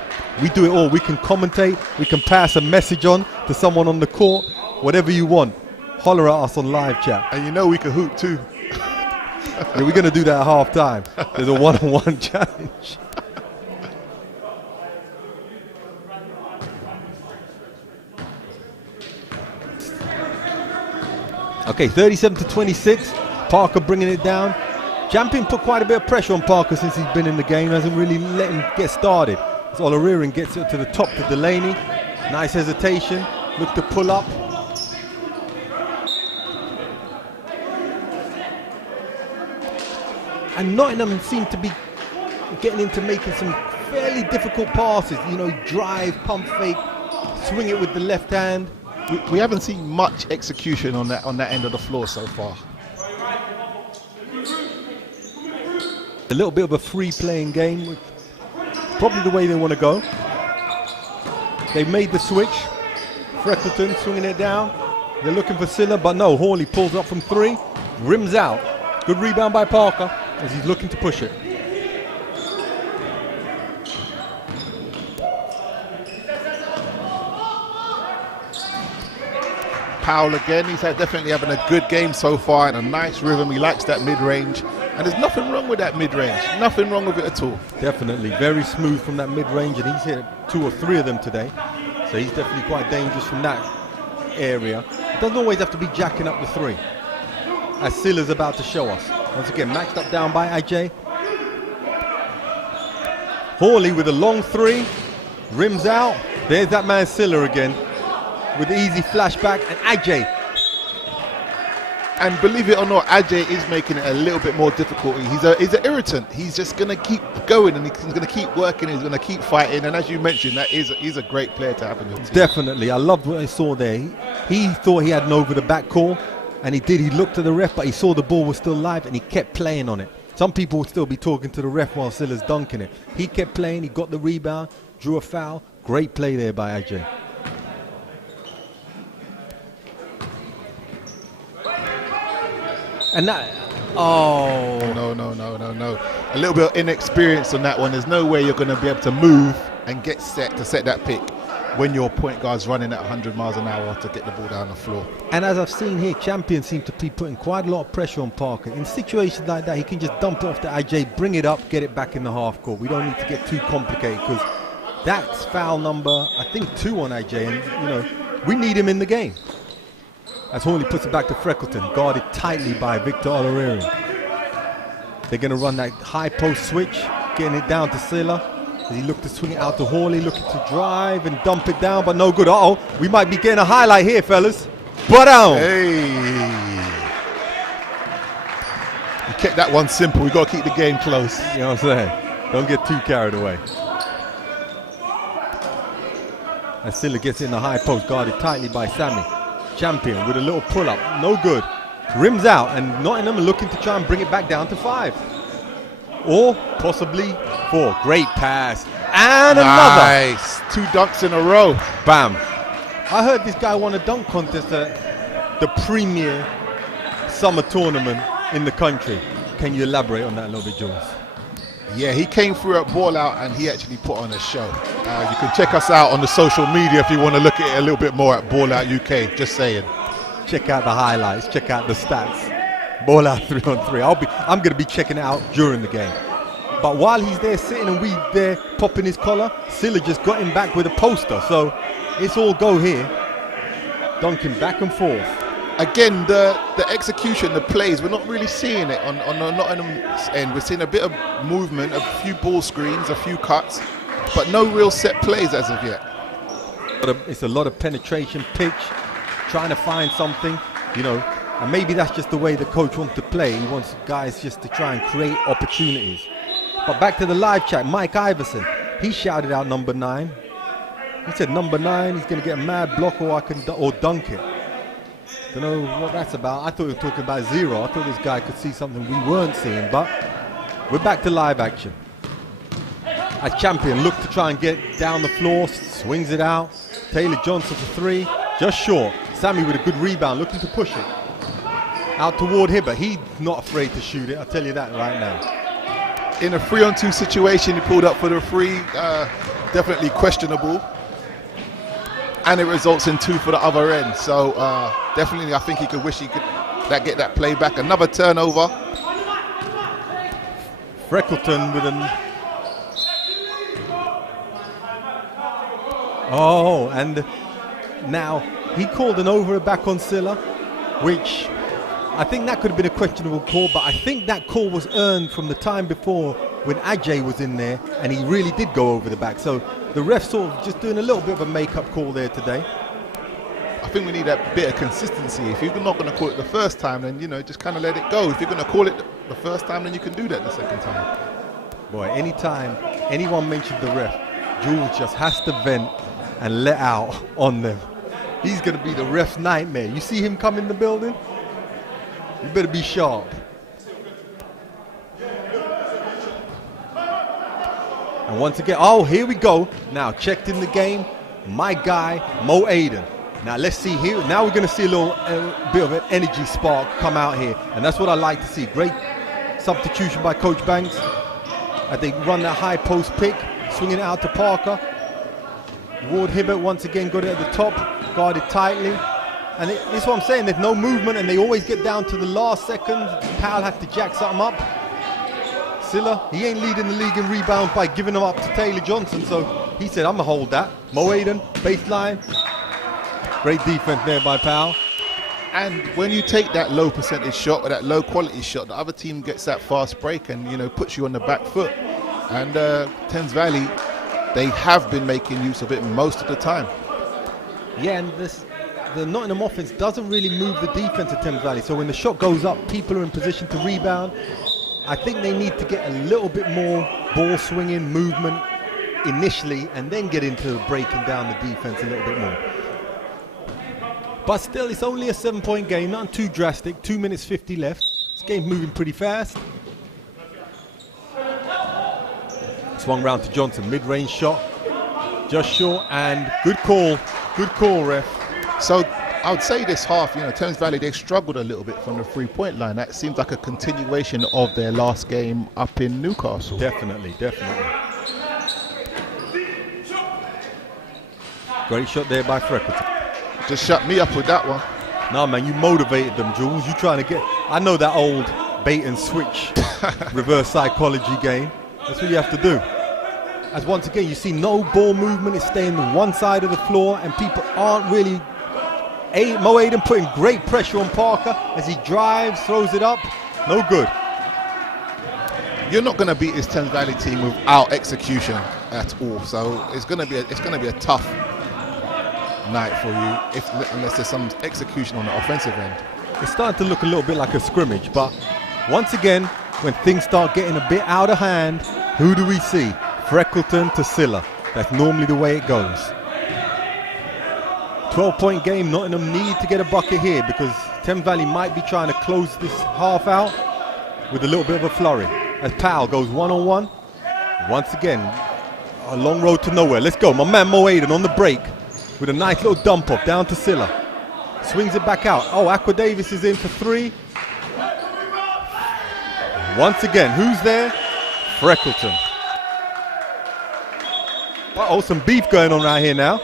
We do it all. We can commentate. We can pass a message on to someone on the court. Whatever you want. Holler at us on live chat. And you know we can hoop too. Yeah, we're going to do that at half time. There's a one-on-one challenge. Okay, 37-26. Parker bringing it down. Champion put quite a bit of pressure on Parker since he's been in the game. Hasn't really let him get started. As Olarerin gets it to the top to Delaney. Nice hesitation. Look to pull up. And Nottingham seem to be getting into making some fairly difficult passes. You know, drive, pump fake, swing it with the left hand. We haven't seen much execution on that end of the floor so far. A little bit of a free playing game, which probably the way they want to go. They made the switch. Freckleton swinging it down. They're looking for Silla, but no, Hawley pulls up from 3, rims out. Good rebound by Parker as he's looking to push it. Powell again, he's definitely having a good game so far and a nice rhythm. He likes that mid-range, and there's nothing wrong with that mid-range. Nothing wrong with it at all. Definitely very smooth from that mid-range, and he's hit 2 or 3 of them today. So he's definitely quite dangerous from that area. Doesn't always have to be jacking up the 3, as Silla's about to show us. Once again, matched up down by Ajay. Hawley with a long 3, rims out. There's that man Silla again with the easy flashback, and Ajay. And believe it or not, Ajay is making it a little bit more difficult. He's an irritant. He's just going to keep going, and he's going to keep working, he's going to keep fighting. And as you mentioned, he's a great player to have in your team. Definitely. I loved what I saw there. He thought he had an over the back call, and he did. He looked at the ref, but he saw the ball was still live, and he kept playing on it. Some people would still be talking to the ref while Silla's dunking it. He kept playing. He got the rebound, drew a foul. Great play there by Ajay. And that, oh. No. A little bit of inexperience on that one. There's no way you're going to be able to move and get set to set that pick when your point guard's running at 100 miles an hour to get the ball down the floor. And as I've seen here, Champion seems to be putting quite a lot of pressure on Parker. In situations like that, he can just dump it off to Ajay, bring it up, get it back in the half court. We don't need to get too complicated because that's foul number, I think, 2 on Ajay. And, you know, we need him in the game. As Hawley puts it back to Freckleton, guarded tightly by Victor Olarerin. They're going to run that high post switch, getting it down to Silla. As he looked to swing it out to Hawley, looking to drive and dump it down, but no good. Uh-oh, we might be getting a highlight here, fellas. But Hey. You kept that one simple. We got to keep the game close. You know what I'm saying? Don't get too carried away. As Silla gets in the high post, guarded tightly by Sammy. Champion with a little pull-up, no good. Rims out, and Nottingham are looking to try and bring it back down to 5. Or possibly 4. Great pass. And another. Nice. 2 dunks in a row. Bam. I heard this guy won a dunk contest at the premier summer tournament in the country. Can you elaborate on that a little bit, Jules? Yeah, he came through at Ball Out and he actually put on a show. You can check us out on the social media if you want to look at it a little bit more at Ball Out UK. Just saying. Check out the highlights. Check out the stats. Ball Out 3-on-3. I'm going to be checking it out during the game. But while he's there sitting and we there popping his collar, Silla just got him back with a poster. So it's all go here. Dunking back and forth. Again, the execution, the plays, we're not really seeing it on the Nottingham's end. We're seeing a bit of movement, a few ball screens, a few cuts, but no real set plays as of yet. It's a lot of penetration, pitch, trying to find something, you know, and maybe that's just the way the coach wants to play. He wants guys just to try and create opportunities. But back to the live chat, Mike Iverson, he shouted out number 9. He said number 9, he's going to get a mad block or dunk it. Don't know what that's about. I thought we were talking about 0. I thought this guy could see something we weren't seeing, but we're back to live action. As champion, look to try and get down the floor, swings it out. Taylor Johnson for 3, just short. Sammy with a good rebound, looking to push it. Out toward Hibbert, he's not afraid to shoot it, I'll tell you that right now. In a 3-on-2 situation, he pulled up for the 3, definitely questionable. And it results in 2 for the other end. So definitely I think he could wish he could get that play back. Another turnover. Freckleton with an... Oh, and now he called an over back on Silla, which I think that could have been a questionable call, but I think that call was earned from the time before when Ajay was in there and he really did go over the back. So the ref sort of just doing a little bit of a make-up call there today. I think we need that bit of consistency. If you're not going to call it the first time, then, you know, just kind of let it go. If you're going to call it the first time, then you can do that the second time. Boy, anytime anyone mentions the ref, Jules just has to vent and let out on them. He's going to be the ref's nightmare. You see him come in the building? You better be sharp. And once again, oh, here we go. Now checked in the game, my guy, Mo Aiden. Now let's see here. Now we're going to see a little bit of an energy spark come out here. And that's what I like to see. Great substitution by Coach Banks. As they run that high post pick, swinging it out to Parker. Ward Hibbert once again got it at the top, guarded tightly. And this is what I'm saying, there's no movement and they always get down to the last second. Powell has to jack something up. Silla, he ain't leading the league in rebounds by giving them up to Taylor Johnson, so he said, I'm gonna hold that. Mo Aiden, baseline. Great defense there by Powell. And when you take that low percentage shot or that low quality shot, the other team gets that fast break and, you know, puts you on the back foot. And Thames Valley, they have been making use of it most of the time. Yeah, and the Nottingham offense doesn't really move the defense at Thames Valley. So when the shot goes up, people are in position to rebound. I think they need to get a little bit more ball swinging movement initially and then get into breaking down the defense a little bit more. But still, it's only a 7-point game, not too drastic. 2 minutes 50 left. This game's moving pretty fast. Swung round to Johnson, mid-range shot, just short, and good call, ref. So I would say this half, you know, Thames Valley, they struggled a little bit from the 3-point line. That seems like a continuation of their last game up in Newcastle. Definitely. Great shot there by Freckleton. Just shut me up with that one. No, man, you motivated them, Jules. You trying to get... I know that old bait and switch reverse psychology game. That's what you have to do. As once again, you see no ball movement. It's staying on one side of the floor and people aren't really... Mo Aiden putting great pressure on Parker as he drives, throws it up. No good. You're not going to beat this Thames Valley team without execution at all. So it's going to be a tough night for you unless there's some execution on the offensive end. It's starting to look a little bit like a scrimmage, but once again, when things start getting a bit out of hand, who do we see? Freckleton to Silla. That's normally the way it goes. 12-point game, Nottingham need to get a bucket here because Thames Valley might be trying to close this half out with a little bit of a flurry. As Powell goes one-on-one, once again, A long road to nowhere. Let's go. My man Mo Aiden on the break with a nice little dump off down to Silla. Swings it back out. Oh, Aqua Davis is in for 3. Once again, who's there? Freckleton. Uh-oh, some beef going on right here now.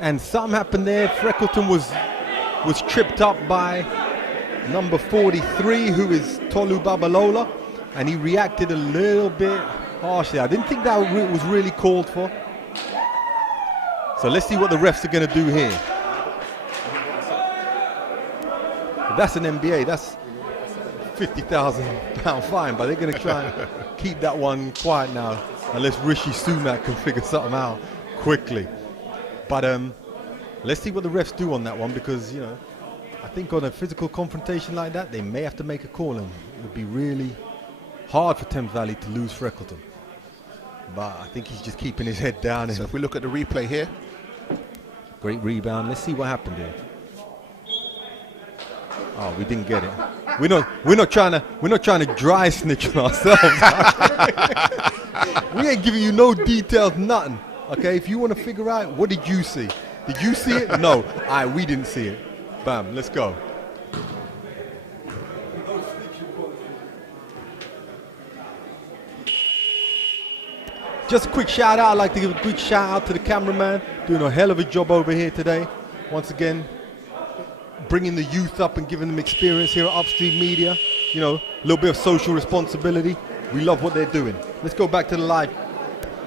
And something happened there. Freckleton was tripped up by number 43, who is Tolu Babalola, and he reacted a little bit harshly. I didn't think that was really called for. So let's see what the refs are going to do here. If that's an NBA, that's £50,000 fine, but they're going to try and keep that one quiet now, unless Rishi Sunak can figure something out quickly. But let's see what the refs do on that one, because, you know, I think on a physical confrontation like that, they may have to make a call, and it would be really hard for Thames Valley to lose Freckleton. But I think he's just keeping his head down. So if we look at the replay here. Great rebound. Let's see what happened here. Oh, we didn't get it. We're not trying to dry snitch on ourselves. We ain't giving you no details, nothing. Okay, if you want to figure out, what did you see? Did you see it? No. We didn't see it. Bam, let's go. Just a quick shout out. I'd like to give a quick shout out to the cameraman, doing a hell of a job over here today. Once again, bringing the youth up and giving them experience here at UpStreamedia. You know, a little bit of social responsibility. We love what they're doing. Let's go back to the live.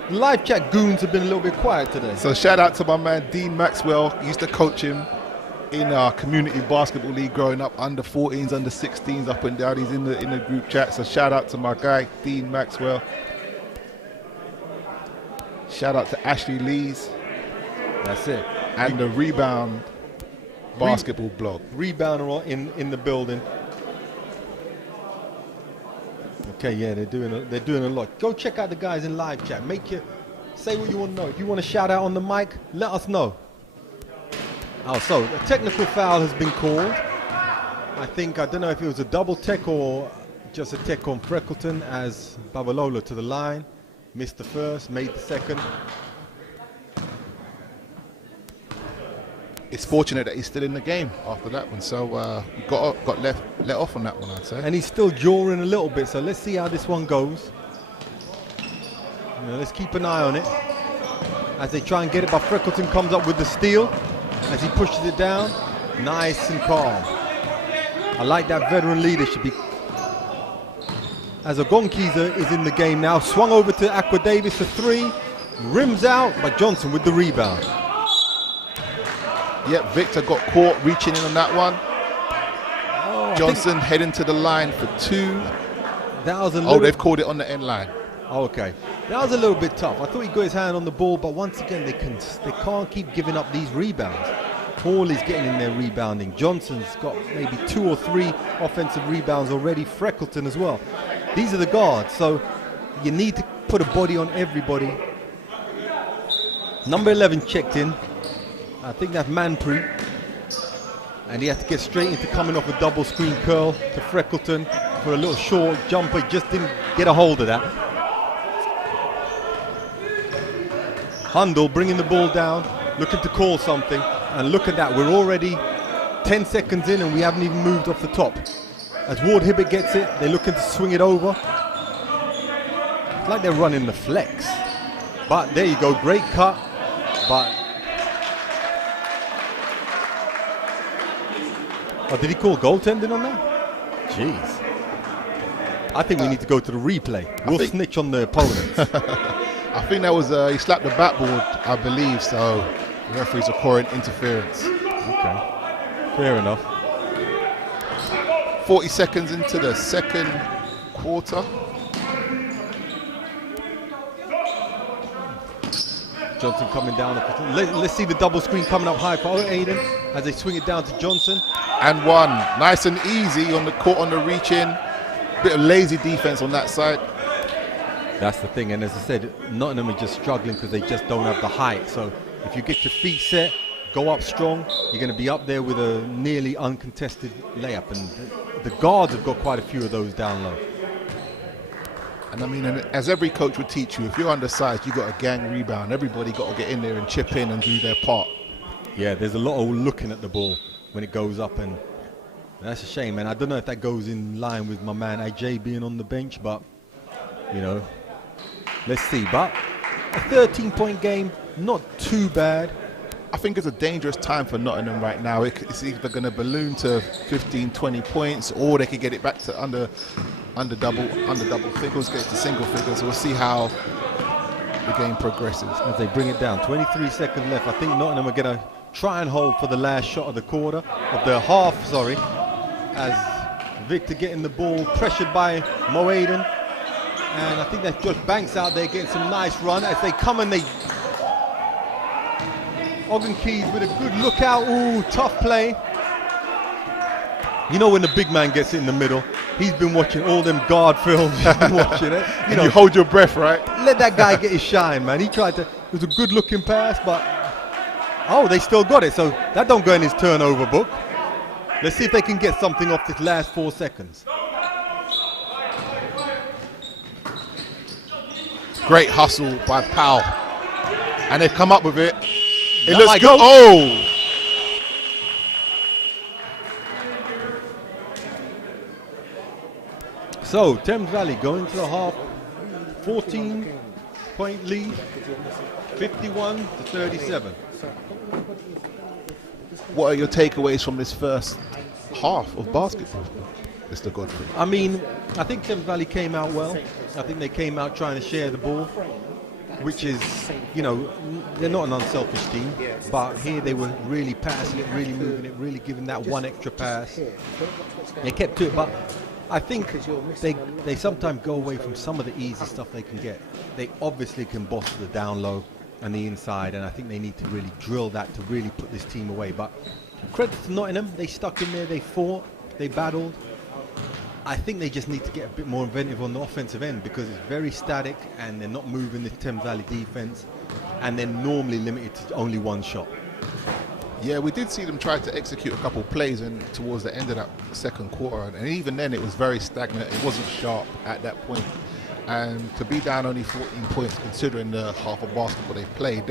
The live chat goons have been a little bit quiet today. So shout out to my man Dean Maxwell. Used to coach him in our community basketball league growing up, under 14s, under 16s, up and down. He's in the group chat. So shout out to my guy Dean Maxwell. Shout out to Ashley Lees. That's it. And the Rebound basketball blog. Rebounder in the building. Okay, yeah, they're doing a lot. Go check out the guys in live chat. Say what you want to know. If you want to shout out on the mic, let us know. Oh, so a technical foul has been called. I don't know if it was a double tech or just a tech on Freckleton, as Babalola to the line. Missed the first, made the second. It's fortunate that he's still in the game after that one. So we got let off on that one, I'd say. And he's still jawing a little bit. So let's see how this one goes. Let's keep an eye on it as they try and get it. But Freckleton comes up with the steal as he pushes it down. Nice and calm. I like that veteran leadership. As Ogonkiza is in the game now, swung over to Aqua Davis for 3, rims out, but Johnson with the rebound. Yep, Victor got caught reaching in on that one. Johnson heading to the line for 2. That was a little. They've called it on the end line. Oh, okay, that was a little bit tough. I thought he got his hand on the ball, but once again they can't keep giving up these rebounds. Hawley's getting in there rebounding. Johnson's got maybe 2 or 3 offensive rebounds already. Freckleton as well. These are the guards, so you need to put a body on everybody. Number 11 checked in. I think that's Manpreet. And he has to get straight into coming off a double screen curl to Freckleton for a little short jumper. Just didn't get a hold of that. Hundle bringing the ball down, looking to call something. And look at that, we're already 10 seconds in and we haven't even moved off the top. As Ward Hibbert gets it, they're looking to swing it over. It's like they're running the flex. But there you go, great cut. But did he call goaltending on that? Jeez. I think we need to go to the replay. We'll snitch on the opponents. I think that was he slapped the backboard, I believe. So the referees are calling interference. Okay, fair enough. 40 seconds into the second quarter. Johnson coming down. Let's see the double screen coming up high for Aiden as they swing it down to Johnson. And one. Nice and easy on the court, on the reach in. Bit of lazy defense on that side. That's the thing. And as I said, Nottingham are just struggling because they just don't have the height. So if you get your feet set, go up strong, you're going to be up there with a nearly uncontested layup. And the guards have got quite a few of those down low. And I mean, and as every coach would teach you, if you're undersized, you got a gang rebound. Everybody got to get in there and chip in and do their part. Yeah, there's a lot of looking at the ball when it goes up, and that's a shame, man. I don't know if that goes in line with my man AJ being on the bench, but, you know, let's see. But a 13-point game, not too bad. I think it's a dangerous time for Nottingham right now. It's either going to balloon to 15, 20 points, or they could get it back to under double figures, get to single figures. We'll see how the game progresses. As they bring it down, 23 seconds left. I think Nottingham are going to try and hold for the last shot of the quarter, of the half, sorry, as Victor getting the ball, pressured by Moaden. And I think that's Josh Banks out there getting some nice run as they come and they... Ogden Keys with a good look out. Ooh, tough play. You know when the big man gets it in the middle, he's been watching all them guard films, he's been watching it. You know, you hold your breath, right? Let that guy get his shine, man. He tried to, it was a good looking pass, but, oh, they still got it. So that don't go in his turnover book. Let's see if they can get something off this last 4 seconds. Great hustle by Powell. And they've come up with it. It That looks might good. go. Oh! So Thames Valley going to the half, 14-point lead, 51-37. What are your takeaways from this first half of basketball, Mr. Gottfried? I mean, I think Thames Valley came out well. I think they came out trying to share the ball, which is, you know, they're not an unselfish team, but here they were really passing it, really moving it, really giving that one extra pass. They kept to it, but I think they sometimes go away from some of the easy stuff they can get. They obviously can boss the down low and the inside, and I think they need to really drill that to really put this team away. But credit to Nottingham, they stuck in there, they fought, they battled. I think they just need to get a bit more inventive on the offensive end because it's very static and they're not moving the Thames Valley defense, and they're normally limited to only one shot. Yeah, we did see them try to execute a couple plays towards the end of that second quarter, and even then it was very stagnant. It wasn't sharp at that point. And to be down only 14 points, considering the half of basketball they played,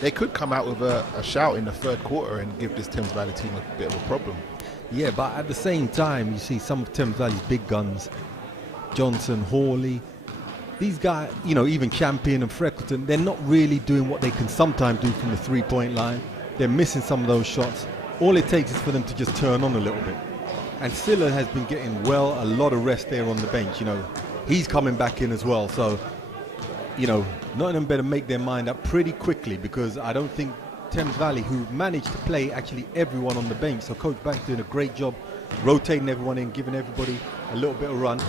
they could come out with a shout in the third quarter and give this Thames Valley team a bit of a problem. Yeah, but at the same time, you see some of Thames Valley's big guns, Johnson, Hawley, these guys, you know, even Champion and Freckleton, they're not really doing what they can sometimes do from the three-point line. They're missing some of those shots. All it takes is for them to just turn on a little bit. And Silla has been getting a lot of rest there on the bench. You know, he's coming back in as well. So, you know, Nottingham better make their mind up pretty quickly, because I don't think Thames Valley, who managed to play actually everyone on the bench. So Coach Banks doing a great job rotating everyone in, giving everybody a little bit of run.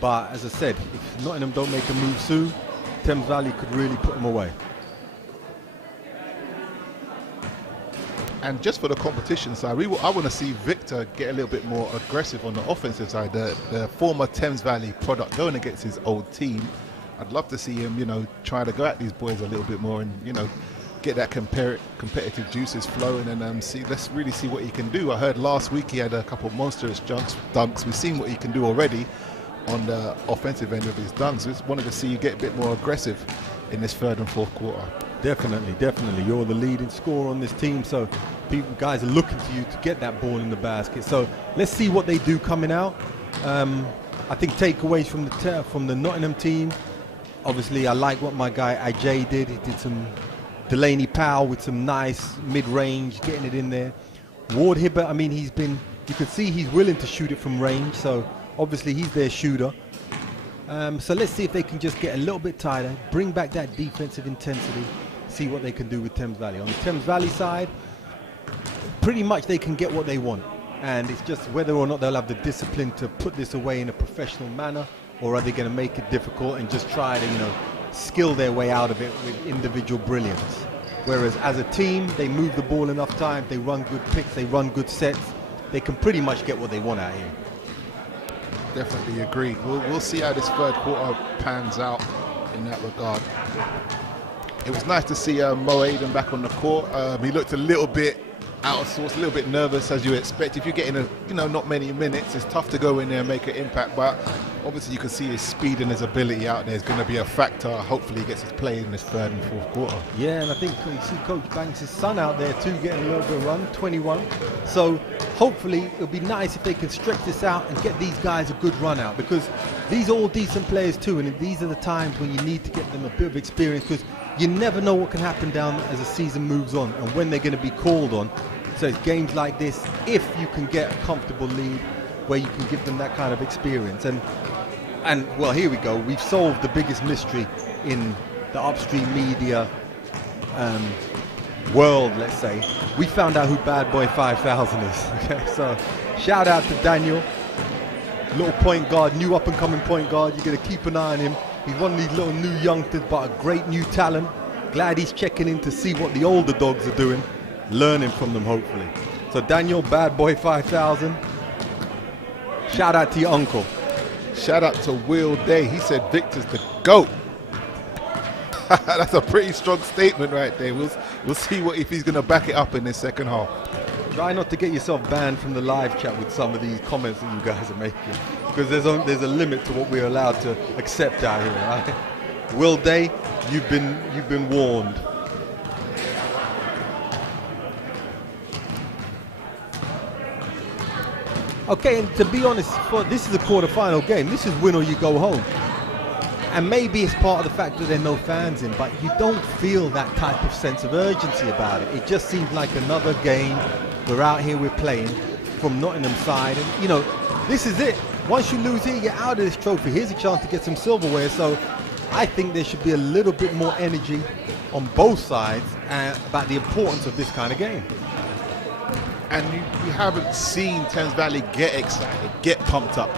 But as I said, if Nottingham don't make a move soon, Thames Valley could really put them away. And just for the competition side, I want to see Victor get a little bit more aggressive on the offensive side. The former Thames Valley product going against his old team. I'd love to see him, you know, try to go at these boys a little bit more and, you know, get that competitive juices flowing and let's really see what he can do. I heard last week he had a couple of monstrous dunks. We've seen what he can do already on the offensive end of his dunks. Just wanted to see you get a bit more aggressive in this third and fourth quarter. Definitely. You're the leading scorer on this team, so guys are looking to you to get that ball in the basket. So let's see what they do coming out. I think takeaways from the Nottingham team. Obviously, I like what my guy AJ did. He did some Delaney Powell with some nice mid-range, getting it in there. Ward Hibbert, I mean, you could see he's willing to shoot it from range, so obviously he's their shooter. So let's see if they can just get a little bit tighter, bring back that defensive intensity, see what they can do with Thames Valley. On the Thames Valley side, pretty much they can get what they want, and it's just whether or not they'll have the discipline to put this away in a professional manner, or are they going to make it difficult and just try to, you know, skill their way out of it with individual brilliance. Whereas as a team, they move the ball enough times, they run good picks, they run good sets, they can pretty much get what they want out here. Definitely agreed. We'll see how this third quarter pans out in that regard. It was nice to see Moaden back on the court. He looked a little bit out of sorts, a little bit nervous, as you expect. If you're getting not many minutes, it's tough to go in there and make an impact. But Obviously, you can see his speed and his ability out there is going to be a factor. Hopefully, he gets his play in this third and fourth quarter. Yeah, and I think you see Coach Banks' son out there too, getting a little bit of run, 21. So hopefully, it'll be nice if they can stretch this out and get these guys a good run out, because these are all decent players too, and these are the times when you need to get them a bit of experience, because you never know what can happen down as the season moves on and when they're going to be called on. So it's games like this, if you can get a comfortable lead where you can give them that kind of experience. And well, here we go. We've solved the biggest mystery in the UpStreamedia world, let's say. We found out who Bad Boy 5000 is. Okay, so shout out to Daniel, little point guard, new up and coming point guard. You're going to keep an eye on him. He's one of these little new youngsters, but a great new talent. Glad he's checking in to see what the older dogs are doing, learning from them, hopefully. So Daniel, Bad Boy 5000, shout out to your uncle. Shout out to Will Day. He said Victor's the GOAT. That's a pretty strong statement right there. We'll see if he's going to back it up in this second half. Try not to get yourself banned from the live chat with some of these comments that you guys are making, because there's a limit to what we're allowed to accept out here. Right? Will Day, you've been warned. Okay, and to be honest, this is a quarter-final game. This is win or you go home. And maybe it's part of the fact that there are no fans in, but you don't feel that type of sense of urgency about it. It just seems like another game. We're out here, we're playing from Nottingham side. And, you know, this is it. Once you lose here, you're out of this trophy. Here's a chance to get some silverware. So I think there should be a little bit more energy on both sides about the importance of this kind of game. And you haven't seen Thames Valley get excited, get pumped up,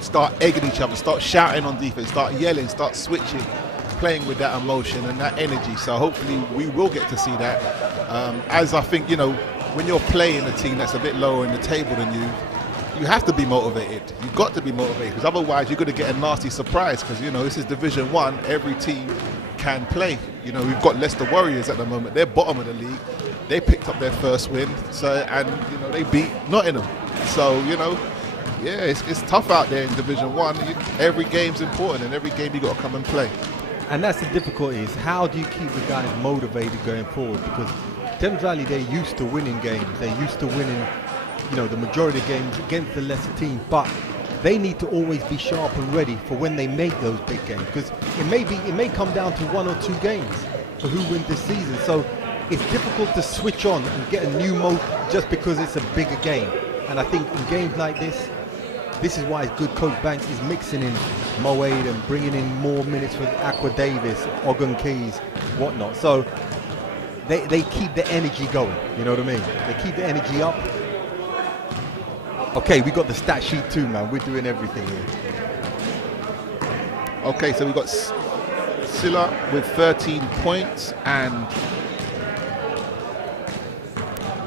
start egging each other, start shouting on defense, start yelling, start switching, playing with that emotion and that energy. So hopefully we will get to see that. As I think, you know, when you're playing a team that's a bit lower in the table than you have to be motivated. You've got to be motivated, because otherwise you're going to get a nasty surprise, because, you know, this is Division 1. Every team can play. You know, we've got Leicester Warriors at the moment. They're bottom of the league. They picked up their first win, and you know, they beat Nottingham. So, you know, yeah, it's tough out there in Division 1. Every game's important, and every game you got to come and play. And that's the difficulty, is how do you keep the guys motivated going forward? Because Thames Valley, they're used to winning games. They're used to winning, you know, the majority of games against the lesser teams. But they need to always be sharp and ready for when they make those big games. Because it may come down to 1 or 2 games for who wins this season. So it's difficult to switch on and get a new mode just because it's a bigger game. And I think in games like this is why it's good Coach Banks is mixing in Moade and bringing in more minutes with Aqua Davis, Ogun Keys, whatnot. So they keep the energy going, you know what I mean? They keep the energy up. Okay, we got the stat sheet too, man. We're doing everything here. Okay, so we've got Silla with 13 points and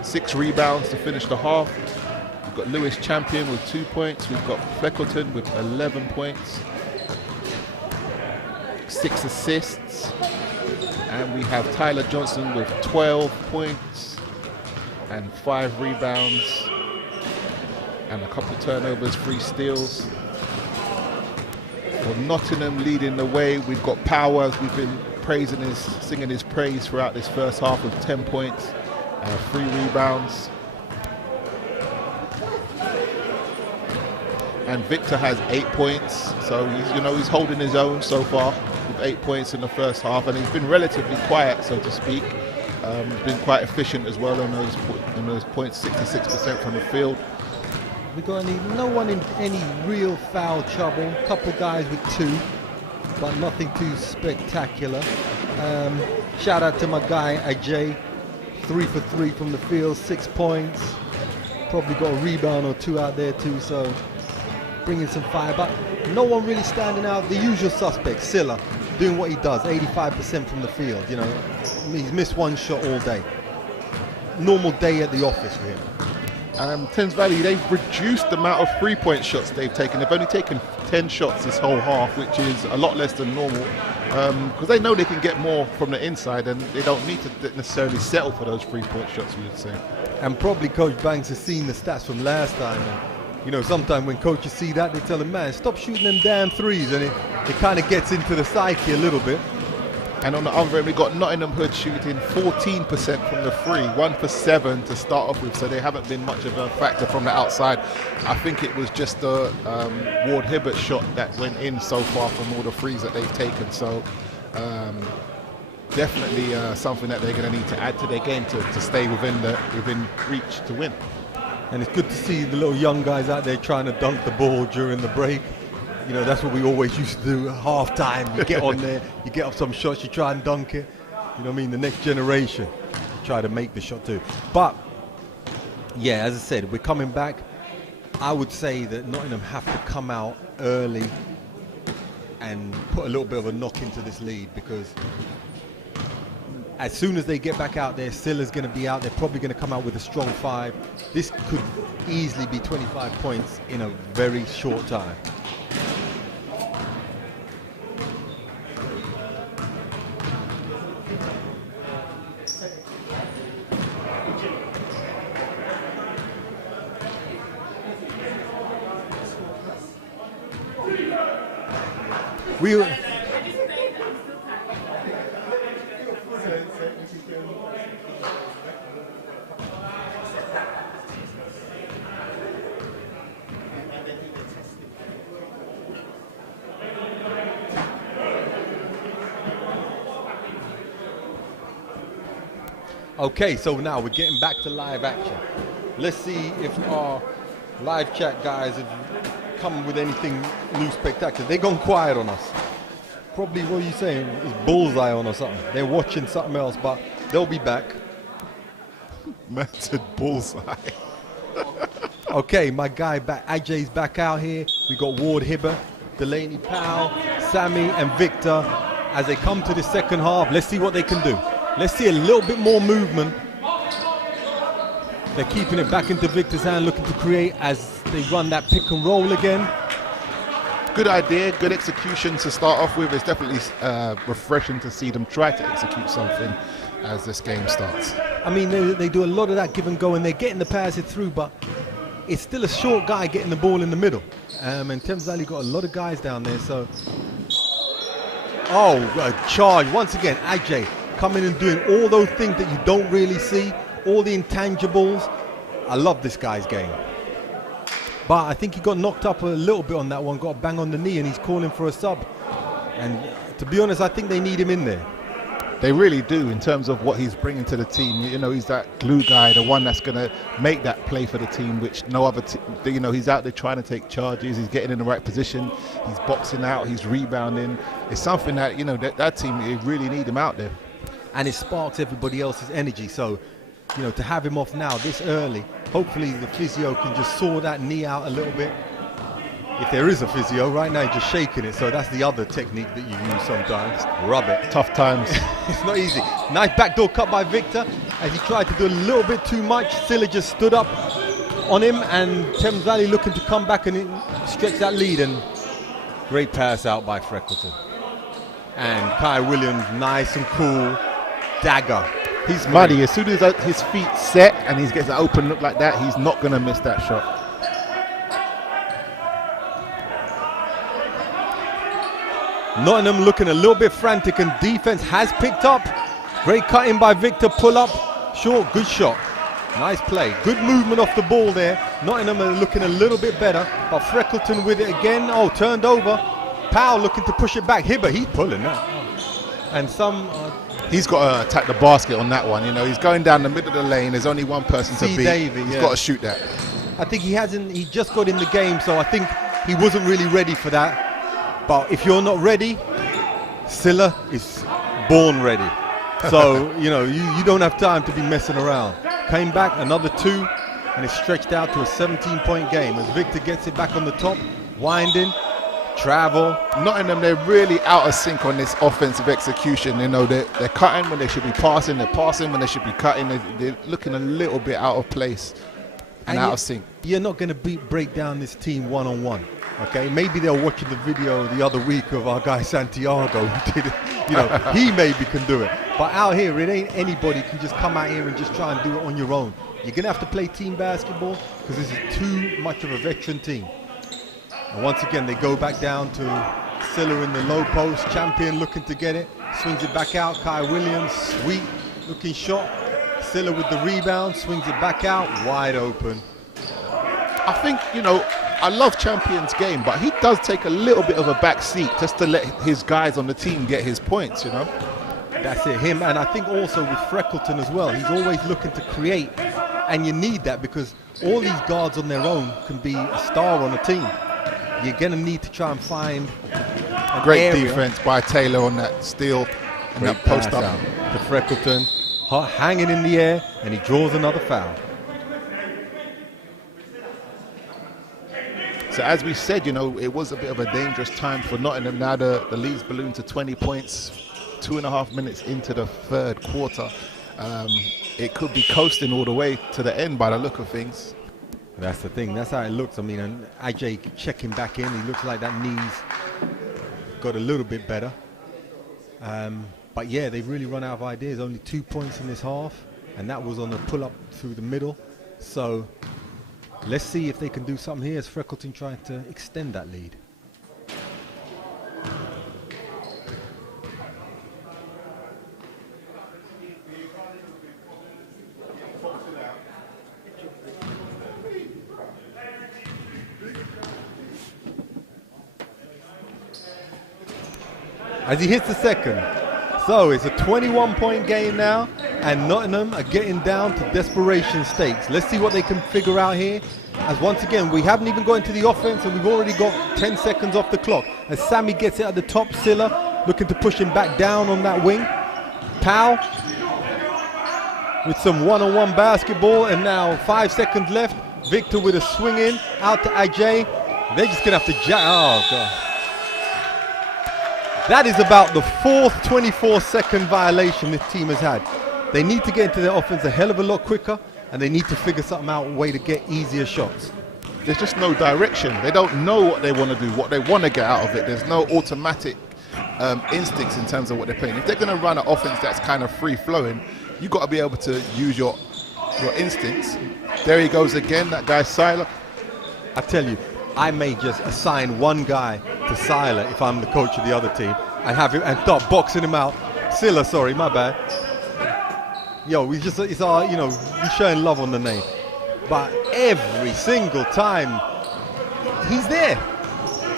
6 rebounds to finish the half. We've got Lewis Champion with 2 points. We've got Fleckleton with 11 points, 6 assists. And we have Tyler Johnson with 12 points and 5 rebounds and a couple turnovers, 3 steals. For Nottingham leading the way, we've got Powers. We've been singing his praise throughout this first half with 10 points. 3 rebounds, and Victor has 8 points. So he's holding his own so far with 8 points in the first half, and he's been relatively quiet, so to speak. Been quite efficient as well on those points, 66% from the field. We got no one in any real foul trouble. A couple guys with 2, but nothing too spectacular. Shout out to my guy Ajay. 3 for 3 from the field, 6 points. Probably got a rebound or 2 out there too, so bringing some fire. But no one really standing out. The usual suspects, Silla, doing what he does, 85% from the field. You know, he's missed 1 shot all day. Normal day at the office for him. Thames Valley, they've reduced the amount of 3-point shots they've taken. They've only taken 10 shots this whole half, which is a lot less than normal, because they know they can get more from the inside, and they don't need to necessarily settle for those 3-point shots, we would say. And probably Coach Banks has seen the stats from last time. You know, sometimes when coaches see that, they tell them, man, stop shooting them damn threes, and it kind of gets into the psyche a little bit. And on the other end, we got Nottingham Hood shooting 14% from the free, 1 for 7 to start off with, so they haven't been much of a factor from the outside. I think it was just the Ward Hibbert shot that went in so far from all the threes that they've taken. So definitely something that they're going to need to add to their game to stay within reach to win. And it's good to see the little young guys out there trying to dunk the ball during the break. You know, that's what we always used to do at halftime. You get on there, you get up some shots, you try and dunk it. You know what I mean? The next generation try to make the shot too. But, yeah, as I said, we're coming back. I would say that Nottingham have to come out early and put a little bit of a knock into this lead, because as soon as they get back out there, Silla's going to be out. They're probably going to come out with a strong 5. This could easily be 25 points in a very short time. Okay, so now we're getting back to live action. Let's see if our live chat guys have come with anything new spectacular. They've gone quiet on us. Probably, what are you saying, is bullseye on or something. They're watching something else, but they'll be back. Man said bullseye. Okay, my guy back. Ajay's back out here. We got Ward Hibbert, Delaney Powell, Sammy and Victor. As they come to the second half, let's see what they can do. Let's see a little bit more movement. They're keeping it back into Victor's hand, looking to create as they run that pick and roll again. Good idea, good execution to start off with. It's definitely refreshing to see them try to execute something as this game starts. I mean, they do a lot of that give and go, and they're getting the passes through, but it's still a short guy getting the ball in the middle. And Thames Valley got a lot of guys down there, so... Oh, a charge. Once again, Ajay coming and doing all those things that you don't really see, all the intangibles. I love this guy's game. But I think he got knocked up a little bit on that one, got a bang on the knee, and he's calling for a sub. And to be honest, I think they need him in there. They really do, in terms of what he's bringing to the team. You know, he's that glue guy, the one that's going to make that play for the team, which no other you know, he's out there trying to take charges, he's getting in the right position, he's boxing out, he's rebounding. It's something that, you know, that team, they really need him out there. And it sparks everybody else's energy. So, you know, to have him off now this early, hopefully the physio can just saw that knee out a little bit. If there is a physio, right now he's just shaking it. So that's the other technique that you use sometimes. Rub it. Tough times. It's not easy. Nice backdoor cut by Victor as he tried to do a little bit too much. Silla just stood up on him, and Thames Valley looking to come back and stretch that lead. And great pass out by Freckleton. And Kai Williams, nice and cool. Dagger. He's muddy. As soon as his feet set and he gets an open look like that, he's not going to miss that shot. Nottingham looking a little bit frantic, and defense has picked up. Great cutting by Victor, pull up, short, good shot. Nice play, good movement off the ball there. Nottingham are looking a little bit better, but Freckleton with it again. Oh, turned over. Powell looking to push it back. Hibbert, he's pulling that. And some... He's got to attack the basket on that one. You know, he's going down the middle of the lane. There's only one person to beat. He's got to shoot that. I think he just got in the game, so I think he wasn't really ready for that. But if you're not ready, Silla is born ready. So, you know, you don't have time to be messing around. Came back, another 2, and it's stretched out to a 17-point game as Victor gets it back on the top, winding, travel. Nottingham, they're really out of sync on this offensive execution. You know, they're cutting when they should be passing, they're passing when they should be cutting. They're looking a little bit out of place and out of sync. You're not going to break down this team one-on-one. Okay, maybe they're watching the video the other week of our guy Santiago who did it. You know, he maybe can do it. But out here, it ain't anybody can just come out here and just try and do it on your own. You're going to have to play team basketball because this is too much of a veteran team. And once again, they go back down to Silla in the low post. Champion looking to get it. Swings it back out. Kai Williams, sweet looking shot. Silla with the rebound, swings it back out, wide open. I think, I love Champion's game, but he does take a little bit of a back seat just to let his guys on the team get his points, That's it, him, and I think also with Freckleton as well, he's always looking to create, and you need that because all these guards on their own can be a star on a team. You're going to need to try and find a great area. Defense by Taylor on that steal and that post up to Freckleton, hanging in the air, and he draws another foul. So as we said, it was a bit of a dangerous time for Nottingham. Now the lead's ballooned to 20 points, 2.5 minutes into the third quarter. It could be coasting all the way to the end by the look of things. That's the thing, that's how it looks. I mean, and Ajay checking back in, he looks like that knee's got a little bit better. But yeah, they've really run out of ideas. Only 2 points in this half, and that was on a pull-up through the middle. So let's see if they can do something here as Freckleton trying to extend that lead. As he hits the second. So it's a 21-point game now, and Nottingham are getting down to desperation stakes. Let's see what they can figure out here. As once again, we haven't even got into the offense, and we've already got 10 seconds off the clock. As Sammy gets it at the top, Silla looking to push him back down on that wing. Powell with some one-on-one basketball, and now 5 seconds left. Victor with a swing in, out to Ajay. They're just gonna have to oh God. That is about the fourth 24-second violation this team has had. They need to get into their offense a hell of a lot quicker, and they need to figure something out, a way to get easier shots. There's just no direction. They don't know what they want to do, what they want to get out of it. There's no automatic instincts in terms of what they're playing. If they're going to run an offense that's kind of free-flowing, you've got to be able to use your instincts. There he goes again, that guy Sila. I tell you, I may just assign one guy to Sila if I'm the coach of the other team and have him and start boxing him out. Silla, sorry, my bad. It's our, we're showing love on the name. But every single time, he's there.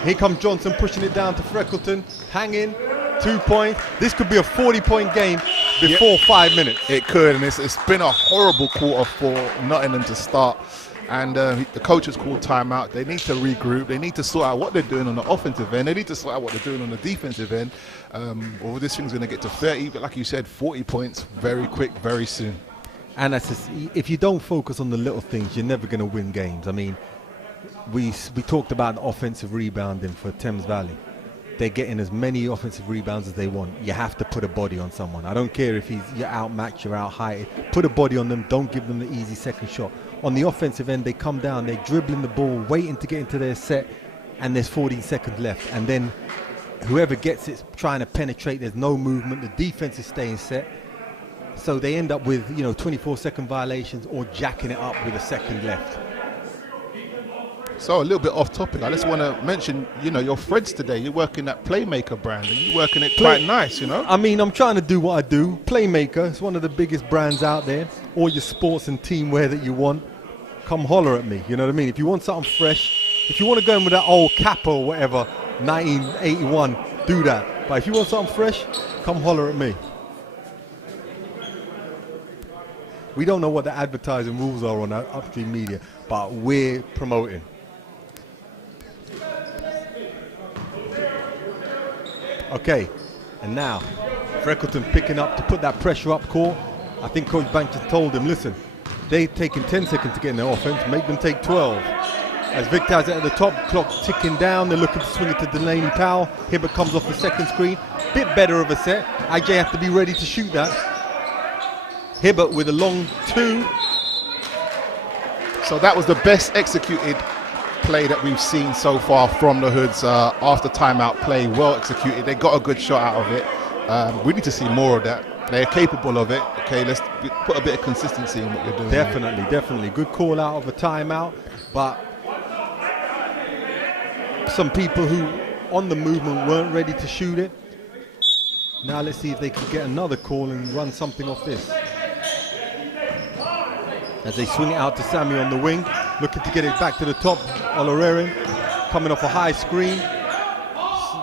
Here comes Johnson pushing it down to Freckleton, hanging, 2 points. This could be a 40-point game before 5 minutes. It could, and it's been a horrible quarter for Nottingham to start. And the coach has called timeout. They need to regroup. They need to sort out what they're doing on the offensive end. They need to sort out what they're doing on the defensive end. Or this thing's going to get to 30, but like you said, 40 points very quick, very soon. And that's just, if you don't focus on the little things, you're never going to win games. I mean, we talked about the offensive rebounding for Thames Valley. They're getting as many offensive rebounds as they want. You have to put a body on someone. I don't care if you're outmatched, you're out-heighted. Put a body on them. Don't give them the easy second shot. On the offensive end, they come down, they're dribbling the ball, waiting to get into their set, and there's 14 seconds left. And then whoever gets it's trying to penetrate, there's no movement, the defense is staying set. So they end up with 24-second violations or jacking it up with a second left. So a little bit off topic, I just want to mention, your friends today, you're working that Playmaker brand, and you're working it quite nice, I mean, I'm trying to do what I do. Playmaker, it's one of the biggest brands out there. All your sports and team wear that you want, come holler at me, you know what I mean? If you want something fresh, if you want to go in with that old Kappa or whatever, 1981, do that. But if you want something fresh, come holler at me. We don't know what the advertising rules are on UpStreamedia, but we're promoting. Okay, and now Freckleton picking up to put that pressure up court. I think Coach Banks just told him, listen, they've taken 10 seconds to get in their offense, make them take 12. As Victor has it at the top, clock ticking down, they're looking to swing it to Delaney Powell. Hibbert comes off the second screen, bit better of a set. IJ have to be ready to shoot that. Hibbert with a long two. So that was the best executed play that we've seen so far from the Hoods. After timeout play, well executed. They got a good shot out of it. We need to see more of that. they're capable of it. Okay, let's put a bit of consistency in what you're doing. Definitely. Good call out of a timeout, but some people who on the movement weren't ready to shoot it. Now let's see if they can get another call and run something off this. As they swing it out to Sammy on the wing, looking to get it back to the top. Olorerin coming off a high screen.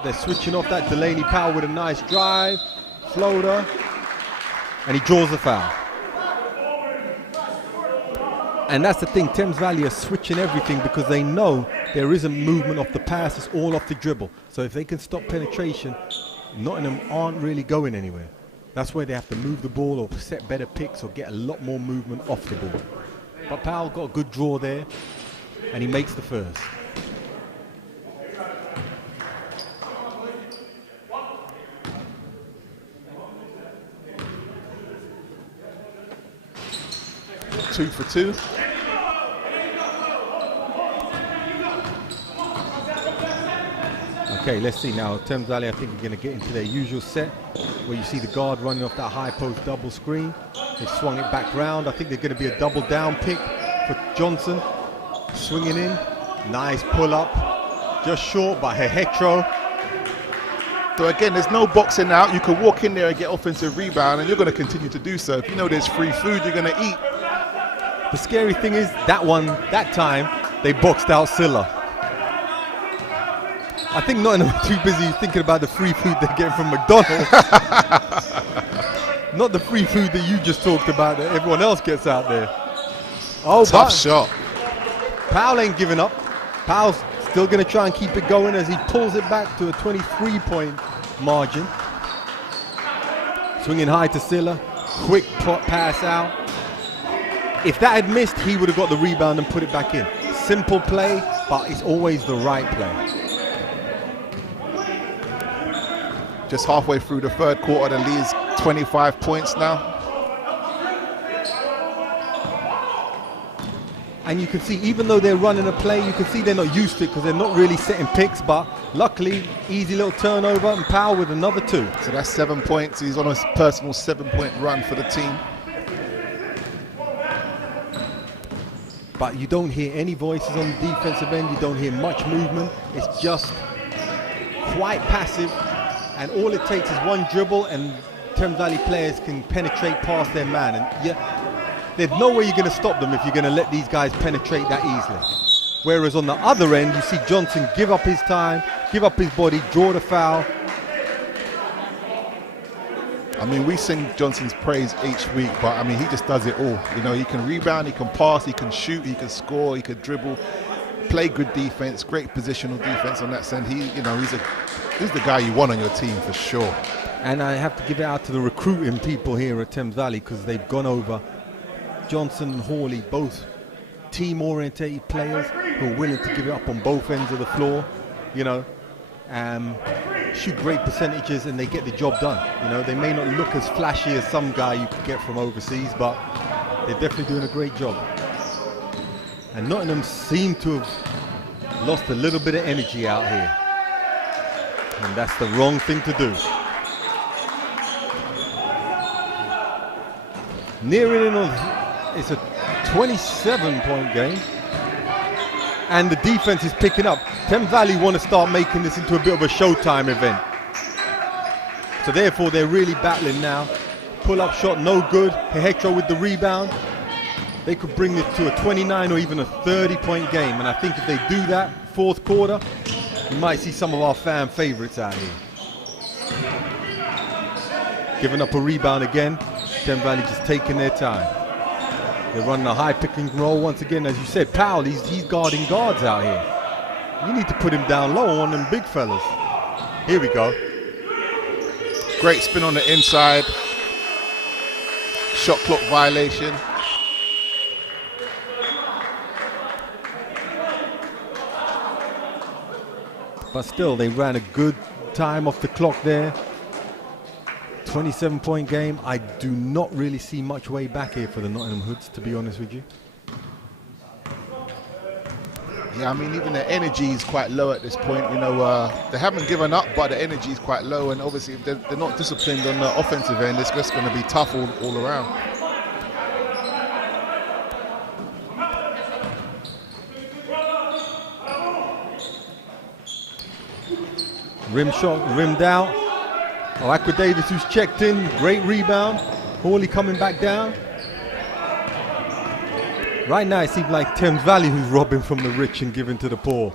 They're switching off that. Delaney Powell with a nice drive, floater, and he draws the foul. And that's the thing, Thames Valley are switching everything because they know there isn't movement off the pass, it's all off the dribble. So if they can stop penetration, Nottingham aren't really going anywhere. That's where they have to move the ball or set better picks or get a lot more movement off the ball. But Powell got a good draw there, and he makes the first. Two for two. Okay, let's see now. Thames Valley, I think, are going to get into their usual set where you see the guard running off that high post double screen. They've swung it back round. I think there's going to be a double down pick for Johnson. Swinging in. Nice pull up. Just short by Hehetro. So again, there's no boxing out. You can walk in there and get offensive rebound, and you're going to continue to do so. If you know there's free food, you're going to eat. The scary thing is that time, they boxed out Silla. I think Nottingham are too busy thinking about the free food they're getting from McDonald's. Not the free food that you just talked about that everyone else gets out there. Oh, tough shot. Powell ain't giving up. Powell's still going to try and keep it going as he pulls it back to a 23-point margin. Swinging high to Silla. Quick pass out. If that had missed, he would have got the rebound and put it back in. Simple play, but it's always the right play. Just halfway through the third quarter, the lead's 25 points now. And you can see, even though they're running a play, you can see they're not used to it because they're not really setting picks, but luckily, easy little turnover and Powell with another 2. So that's 7 points. He's on a personal 7-point run for the team. But you don't hear any voices on the defensive end. You don't hear much movement. It's just quite passive. And all it takes is one dribble and Thames Valley players can penetrate past their man. And yeah, there's no way you're going to stop them if you're going to let these guys penetrate that easily. Whereas on the other end, you see Johnson give up his time, give up his body, draw the foul. I mean, we sing Johnson's praise each week, but I mean, he just does it all. You know, he can rebound, he can pass, he can shoot, he can score, he can dribble, play good defense, great positional defense on that side. He's the guy you want on your team for sure. And I have to give it out to the recruiting people here at Thames Valley because they've gone over. Johnson and Hawley, both team-orientated players who are willing to give it up on both ends of the floor, you know, shoot great percentages and they get the job done. You know, they may not look as flashy as some guy you could get from overseas, but they're definitely doing a great job. And Nottingham seem to have lost a little bit of energy out here. And that's the wrong thing to do. Nearing in on, it's a 27-point game. And the defense is picking up. Thames Valley want to start making this into a bit of a showtime event. So therefore they're really battling now. Pull-up shot, no good. Hehetro with the rebound. They could bring this to a 29 or even a 30-point game. And I think if they do that, fourth quarter, you might see some of our fan favorites out here. Giving up a rebound again. Thames Valley just taking their time. They're running a high pick and roll once again. As you said, Powell, he's guarding guards out here. You need to put him down low on them big fellas. Here we go. Great spin on the inside. Shot clock violation. But still, they ran a good time off the clock there. 27-point game. I do not really see much way back here for the Nottingham Hoods, to be honest with you. Yeah, I mean, even the energy is quite low at this point. You know, they haven't given up, but the energy is quite low. And obviously, if they're not disciplined on the offensive end, it's just going to be tough all around. Rim shot, rimmed out. Oh, Aqua Davis, who's checked in. Great rebound. Hawley coming back down. Right now, it seems like Thames Valley who's robbing from the rich and giving to the poor.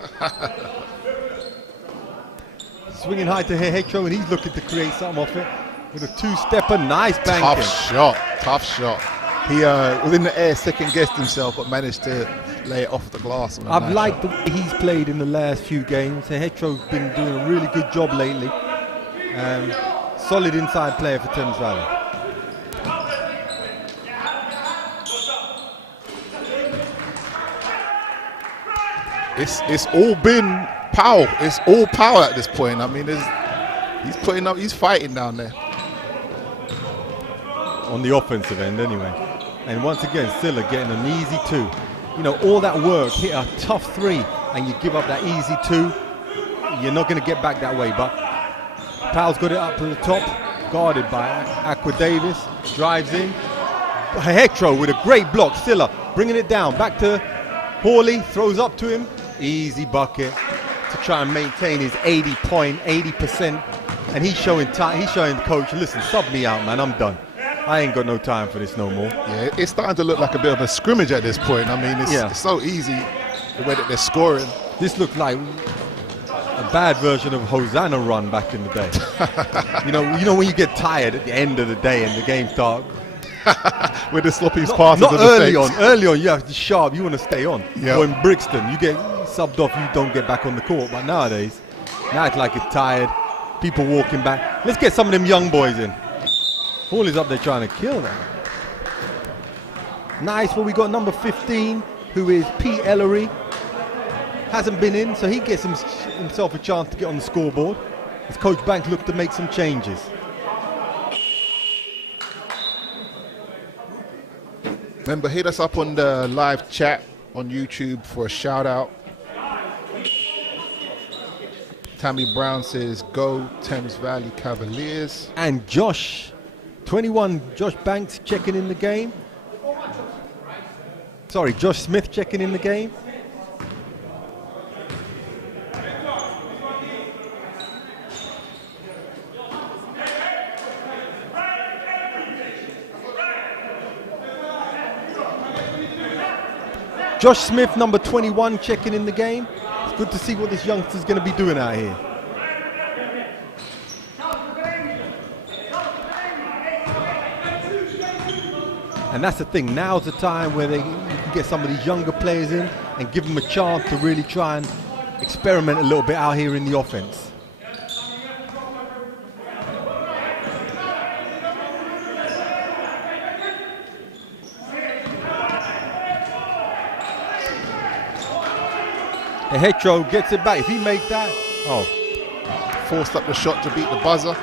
Swinging high to Hetro, and he's looking to create something off it with a two-stepper. Nice banking. Tough shot. He was in the air, second-guessed himself, but managed to lay it off the glass. I've liked the way he's played in the last few games. Hetro's been doing a really good job lately. Solid inside player for Thames Valley. It's all been power. It's all power at this point. I mean, he's putting up, he's fighting down there. On the offensive end, anyway. And once again, Silla getting an easy two. You know, all that work, hit a tough three, and you give up that easy two, you're not going to get back that way. But Powell's got it up to the top, guarded by Aqua Davis, drives in. Hetro with a great block. Silla bringing it down, back to Hawley, throws up to him. Easy bucket to try and maintain his 80%. And he's showing the coach, listen, sub me out, man, I'm done. I ain't got no time for this no more. Yeah, it's starting to look like a bit of a scrimmage at this point. I mean, it's so easy the way that they're scoring. This looks like a bad version of Hosanna run back in the day. you know when you get tired at the end of the day and the game starts. With the sloppy passes. Not early on. Early on, you have to be sharp. You want to stay on. Yep. Or in Brixton, you get subbed off. You don't get back on the court. But nowadays, now it's like it's tired. People walking back. Let's get some of them young boys in. Hawley's up there trying to kill them. Nice. Well, we got number 15, who is Pete Ellery. Hasn't been in, so he gets himself a chance to get on the scoreboard. As Coach Banks looked to make some changes. Remember, hit us up on the live chat on YouTube for a shout out. Tammy Brown says, go Thames Valley Cavaliers. And Josh, 21, Josh Banks checking in the game. Sorry, Josh Smith checking in the game. Josh Smith, number 21, checking in the game. It's good to see what this youngster's going to be doing out here. And that's the thing, now's the time where you can get some of these younger players in and give them a chance to really try and experiment a little bit out here in the offense. Hetro gets it back. If he makes that, forced up the shot to beat the buzzer.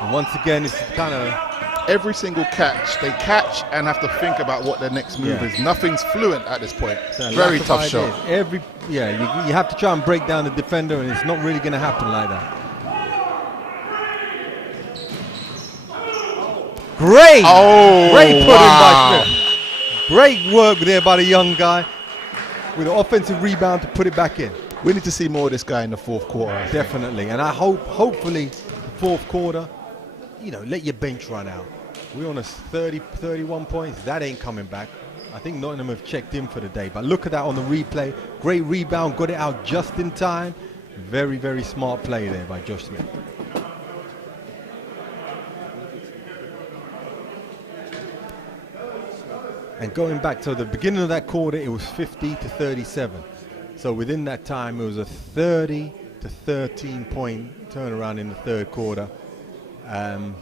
And once again, it's kind of every single catch, they catch and have to think about what their next move is. Nothing's fluent at this point. Very tough shot. You have to try and break down the defender, and it's not really going to happen like that. Great! Great put in by Smith. Great work there by the young guy with an offensive rebound to put it back in. We need to see more of this guy in the fourth quarter. Definitely, and I hopefully, the fourth quarter, let your bench run out. We're on 31 points. That ain't coming back. I think Nottingham have checked in for the day, but look at that on the replay. Great rebound, got it out just in time. Very, very smart play there by Josh Smith. And going back to the beginning of that quarter, it was 50-37. So within that time, it was a 30 to 13 point turnaround in the third quarter. And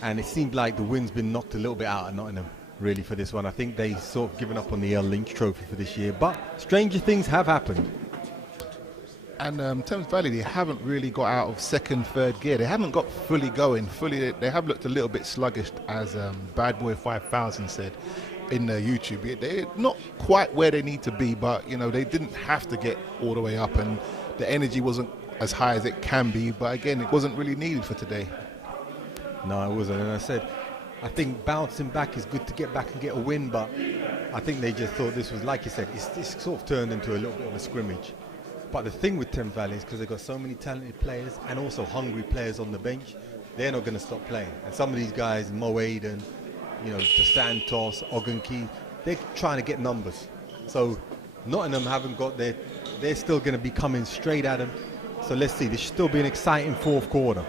it seemed like the wind's been knocked a little bit out of Nottingham, really, for this one. I think they sort of given up on the LLynch trophy for this year. But stranger things have happened. And Thames Valley, they haven't really got out of second, third gear. They haven't got fully going. They have looked a little bit sluggish, as Bad Boy 5000 said in YouTube. They're not quite where they need to be, but they didn't have to get all the way up, and the energy wasn't as high as it can be. But again, it wasn't really needed for today. No, it wasn't. And I think bouncing back is good to get back and get a win, but I think they just thought this was, like you said, it's sort of turned into a little bit of a scrimmage. But the thing with Thames Valley is because they've got so many talented players and also hungry players on the bench, they're not going to stop playing. And some of these guys, Mo Aiden, De Santos, Ogunki, they're trying to get numbers. So Nottingham haven't got they're still going to be coming straight at them. So let's see, this should still be an exciting fourth quarter.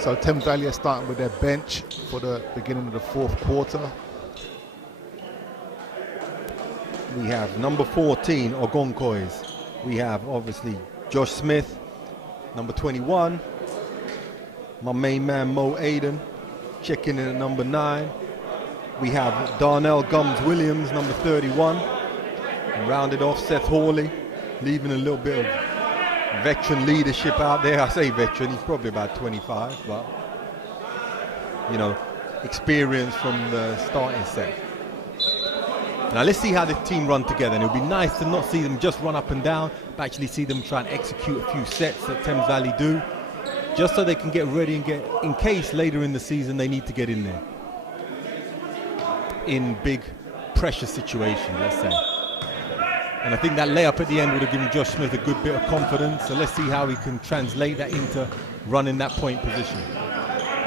So Thames Valley are starting with their bench for the beginning of the fourth quarter. We have number 14, Ogonkois. We have obviously Josh Smith, number 21. My main man Mo Aiden, checking in at number 9. We have Darnell Gums Williams, number 31. And rounded off Seth Hawley, leaving a little bit of veteran leadership out there. I say veteran, he's probably about 25, but experience from the starting set. Now let's see how this team run together, and it'll be nice to not see them just run up and down, but actually see them try and execute a few sets that Thames Valley do, just so they can get ready and get, in case later in the season they need to get in there in big pressure situations, let's say. And I think that layup at the end would have given Josh Smith a good bit of confidence, so let's see how he can translate that into running that point position.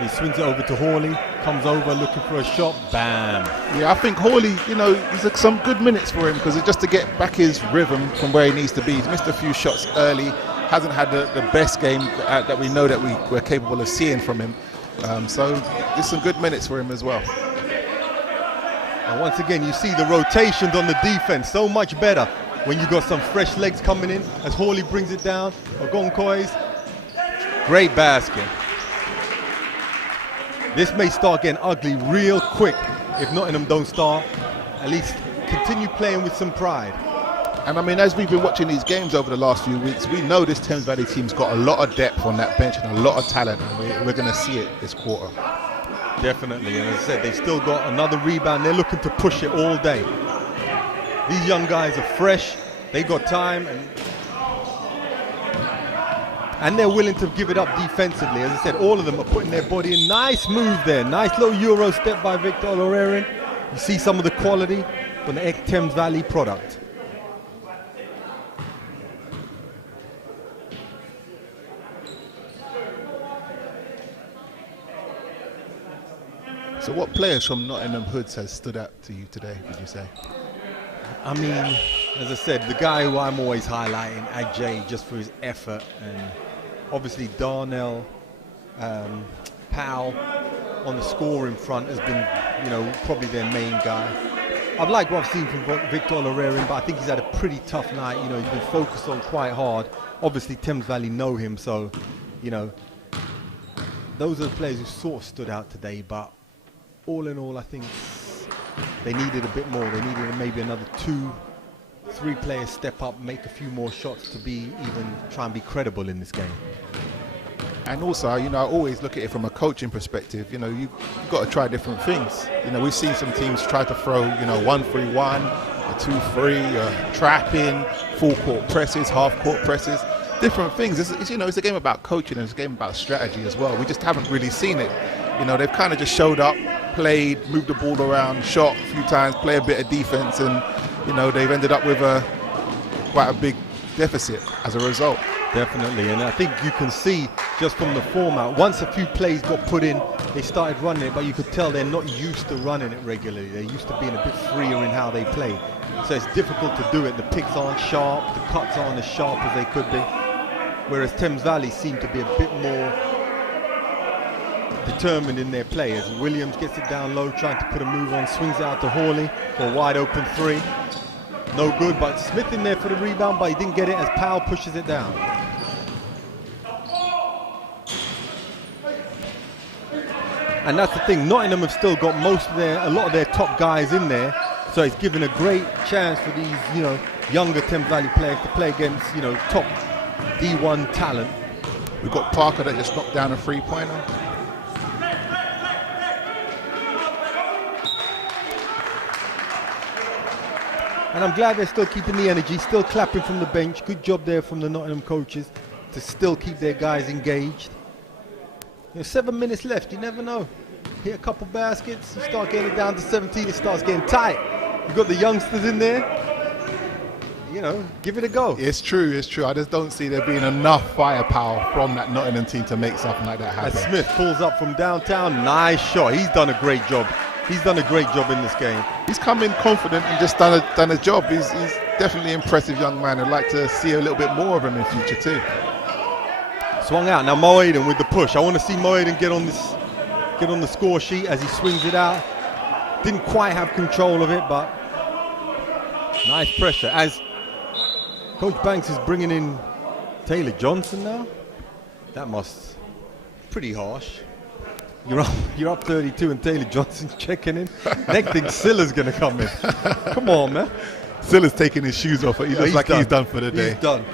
He swings it over to Hawley, comes over looking for a shot, bam. Yeah, I think Hawley, he's some good minutes for him, because it's just to get back his rhythm from where he needs to be. He's missed a few shots early, hasn't had the best game that we know that we're capable of seeing from him. So there's some good minutes for him as well. And once again, you see the rotations on the defense so much better when you got some fresh legs coming in as Hawley brings it down. Ogonkois, great basket. This may start getting ugly real quick if Nottingham don't start. At least continue playing with some pride. And I mean, as we've been watching these games over the last few weeks, we know this Thames Valley team's got a lot of depth on that bench and a lot of talent, and we're going to see it this quarter. Definitely, and as I said, they've still got another rebound. They're looking to push it all day. These young guys are fresh, they got time, and they're willing to give it up defensively. As I said, all of them are putting their body in. Nice move there, nice little Euro step by Victor Olorerin. You see some of the quality from the Thames Valley product. So what players from Nottingham Hoods has stood out to you today, would you say? I mean, as I said, the guy who I'm always highlighting, Ajay, just for his effort, and obviously Darnell Powell on the scoring front has been, probably their main guy. I've liked what I've seen from Victor Olorerin, but I think he's had a pretty tough night. He's been focused on quite hard. Obviously, Thames Valley know him, so, those are the players who sort of stood out today, but all in all, I think they needed a bit more. They needed maybe another 2-3 players step up, make a few more shots to try and be credible in this game. And also, I always look at it from a coaching perspective. You've got to try different things. We've seen some teams try to throw, 1-3-1, a 2-3, trapping, full court presses, half court presses, different things. It's a game about coaching, and it's a game about strategy as well. We just haven't really seen it. They've kind of just showed up, played, moved the ball around, shot a few times, play a bit of defense, and they've ended up with quite a big deficit as a result. Definitely, and I think you can see just from the format, once a few plays got put in, they started running it, but you could tell they're not used to running it regularly. They're used to being a bit freer in how they play. So it's difficult to do it. The picks aren't sharp, the cuts aren't as sharp as they could be. Whereas Thames Valley seem to be a bit more determined in their play. As Williams gets it down low, trying to put a move on, swings out to Hawley for a wide open 3. No good, but Smith in there for the rebound, but he didn't get it as Powell pushes it down. And that's the thing, Nottingham have still got a lot of their top guys in there So it's given a great chance for these, younger Thames Valley players to play against, top D1 talent. We've got Parker that just knocked down a three-pointer. And I'm glad they're still keeping the energy, still clapping from the bench. Good job there from the Nottingham coaches to still keep their guys engaged. 7 minutes left, you never know. Hit a couple baskets, you start getting it down to 17, it starts getting tight. You've got the youngsters in there. Give it a go. It's true. I just don't see there being enough firepower from that Nottingham team to make something like that happen. As Smith pulls up from downtown, nice shot. He's done a great job. He's done a great job in this game. He's come in confident and just done a job. He's definitely an impressive young man. I'd like to see a little bit more of him in future too. Swung out. Now Mo Aiden with the push. I want to see Mo Aiden get on the score sheet as he swings it out. Didn't quite have control of it, but nice pressure. As Coach Banks is bringing in Taylor Johnson now. That must pretty harsh. You're up 32 and Taylor Johnson's checking in. Next thing, Silla's going to come in. Come on, man. Silla's taking his shoes off. He looks like he's done for the day. He's done.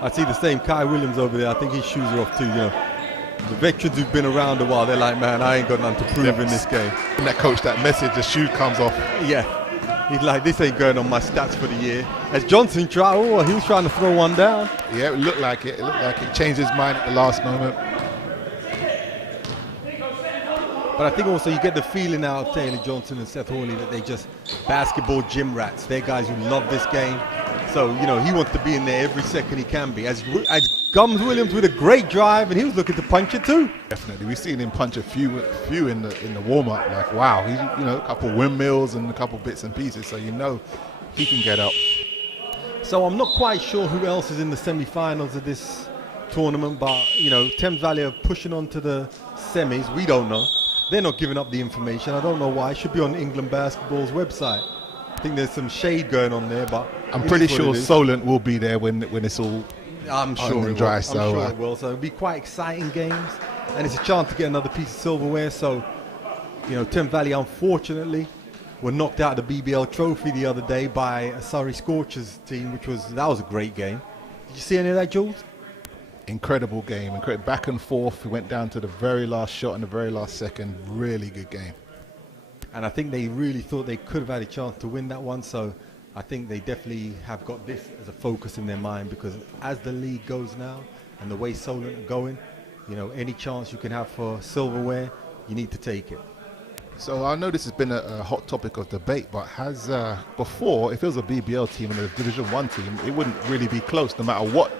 I see the same Kai Williams over there. I think his shoes are off too. The veterans who've been around a while, they're like, man, I ain't got nothing to prove in this game. And that coach, that message, the shoe comes off. Yeah. He's like, this ain't going on my stats for the year. As Johnson tried, he was trying to throw one down. Yeah, it looked like it. It looked like it changed his mind at the last moment. But I think also you get the feeling out of Taylor Johnson and Seth Hawley that they just basketball gym rats. They're guys who love this game. So, he wants to be in there every second he can be. As Gums Williams with a great drive, and he was looking to punch it too. Definitely. We've seen him punch a few in the warm-up. Like, wow, he's, a couple windmills and a couple bits and pieces. So, he can get up. So I'm not quite sure who else is in the semi-finals of this tournament, but, Thames Valley are pushing on to the semis. We don't know. They're not giving up the information. I don't know why. It should be on England Basketball's website. I think there's some shade going on there, but I'm pretty sure Solent will be there when it's all I'm sure it dry. Will. I'm sure it will. So it'll be quite exciting games, and it's a chance to get another piece of silverware. So, Thames Valley, unfortunately, were knocked out of the BBL trophy the other day by a Surrey Scorchers team, that was a great game. Did you see any of that, Jules? Incredible game. Back and forth. We went down to the very last shot in the very last second. Really good game. And I think they really thought they could have had a chance to win that one. So I think they definitely have got this as a focus in their mind, because as the league goes now and the way Solent are going, any chance you can have for silverware, you need to take it. So I know this has been a hot topic of debate, but has before, if it was a BBL team and a Division 1 team, it wouldn't really be close no matter what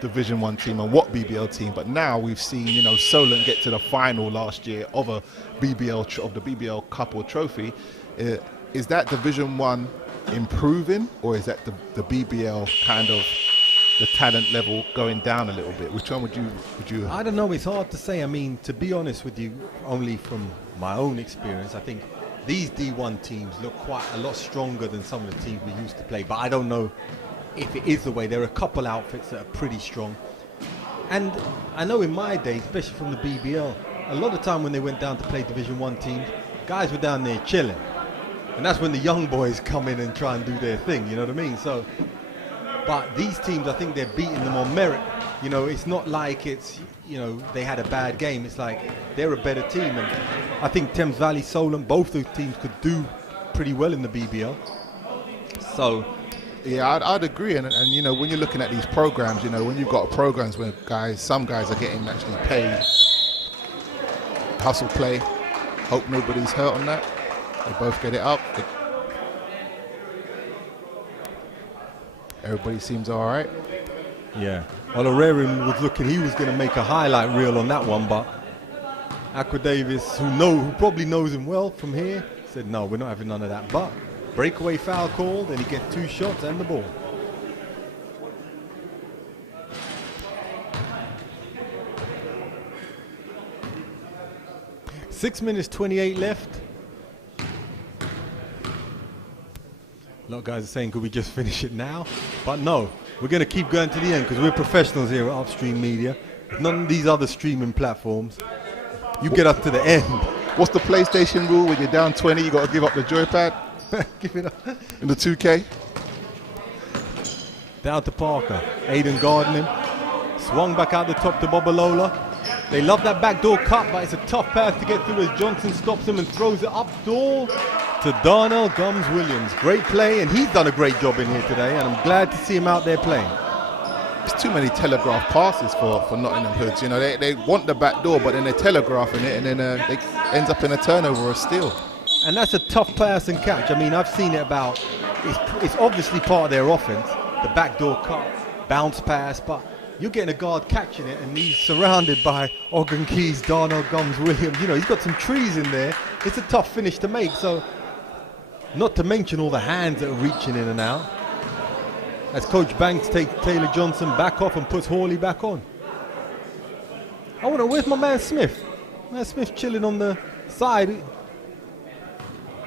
Division 1 team and what BBL team. But now we've seen, Solent get to the final last year of the BBL Couple Trophy. Is that Division 1 improving, or is that the BBL kind of the talent level going down a little bit? Which one would you? I don't know. It's hard to say. I mean, to be honest with you, only from my own experience, I think these D1 teams look quite a lot stronger than some of the teams we used to play. But I don't know if it is the way. There are a couple outfits that are pretty strong. And I know in my day, especially from the BBL, a lot of time when they went down to play Division 1 teams, guys were down there chilling. And that's when the young boys come in and try and do their thing, you know what I mean? So, but these teams, I think they're beating them on merit. It's not like it's, they had a bad game. It's like they're a better team. And I think Thames Valley, Solent, both those teams could do pretty well in the BBL. So, yeah, I'd agree. And when you're looking at these programs, when you've got programs where some guys are getting actually paid, hustle play, hope nobody's hurt on that. They both get it up. Everybody seems all right. Yeah. Well, O'Reilly was looking, he was going to make a highlight reel on that one, but Aqua Davis, who probably knows him well from here, said, no, we're not having none of that. But breakaway foul called, and he gets 2 shots and the ball. Six minutes, 28 left. A lot of guys are saying, could we just finish it now? But no, we're going to keep going to the end because we're professionals here at UpStreamedia. None of these other streaming platforms. You get up to the end. What's the PlayStation rule? When you're down 20, you got to give up the joypad? Give it up. In the 2K? Down to Parker. Aiden guarding him. Swung back out the top to Bobalola. They love that backdoor cut, but it's a tough pass to get through as Johnson stops him and throws it up door to Darnell Gums-Williams. Great play, and he's done a great job in here today, and I'm glad to see him out there playing. There's too many telegraph passes for Nottingham Hoods. You know, they want the back door, but then they're telegraphing it, and then it ends up in a turnover or a steal. And that's a tough pass and catch. I mean, I've seen it about, it's obviously part of their offense, the backdoor cut, bounce pass, but you're getting a guard catching it, and he's surrounded by Ogden Keys, Darnell Gums-Williams. You know, he's got some trees in there. It's a tough finish to make, so not to mention all the hands that are reaching in and out. As Coach Banks takes Taylor Johnson back off and puts Hawley back on. I wonder, where's my man Smith? Man Smith chilling on the side.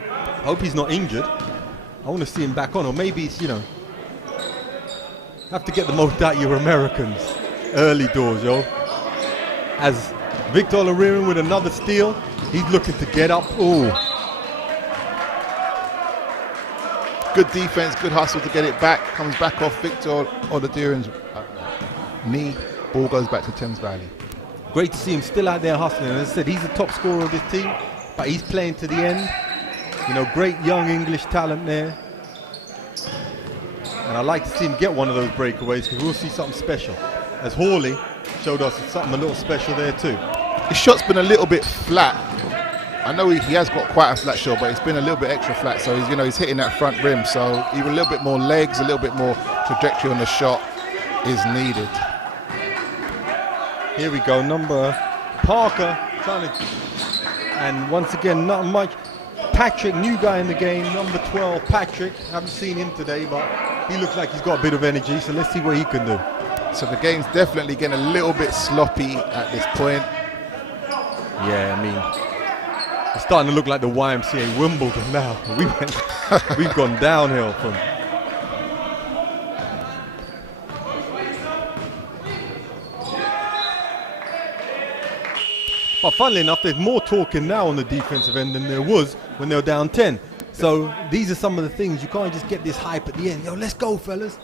I hope he's not injured. I want to see him back on, or maybe it's, you know, have to get the most out of your Americans early doors, yo. As Victor Laririn with another steal, he's looking to get up. Ooh. Good defense, good hustle to get it back. Comes back off Victor Oladiran's knee. Ball goes back to Thames Valley. Great to see him still out there hustling. As I said, he's the top scorer of this team, but he's playing to the end. You know, great young English talent there. And I like to see him get one of those breakaways, because we'll see something special. As Hawley showed us something a little special there too. His shot's been a little bit flat. I know he has got quite a flat shot, but it's been a little bit extra flat. So he's, you know, he's hitting that front rim. So even a little bit more legs, a little bit more trajectory on the shot is needed. Here we go, number Parker trying to, and once again, not much. Patrick, new guy in the game, number 12, Patrick. Haven't seen him today, but he looks like he's got a bit of energy, so let's see what he can do. So the game's definitely getting a little bit sloppy at this point. Yeah, I mean, it's starting to look like the YMCA Wimbledon now. We've gone downhill from. But funnily enough, there's more talking now on the defensive end than there was when they were down 10. So these are some of the things. You can't just get this hype at the end. Yo, let's go, fellas.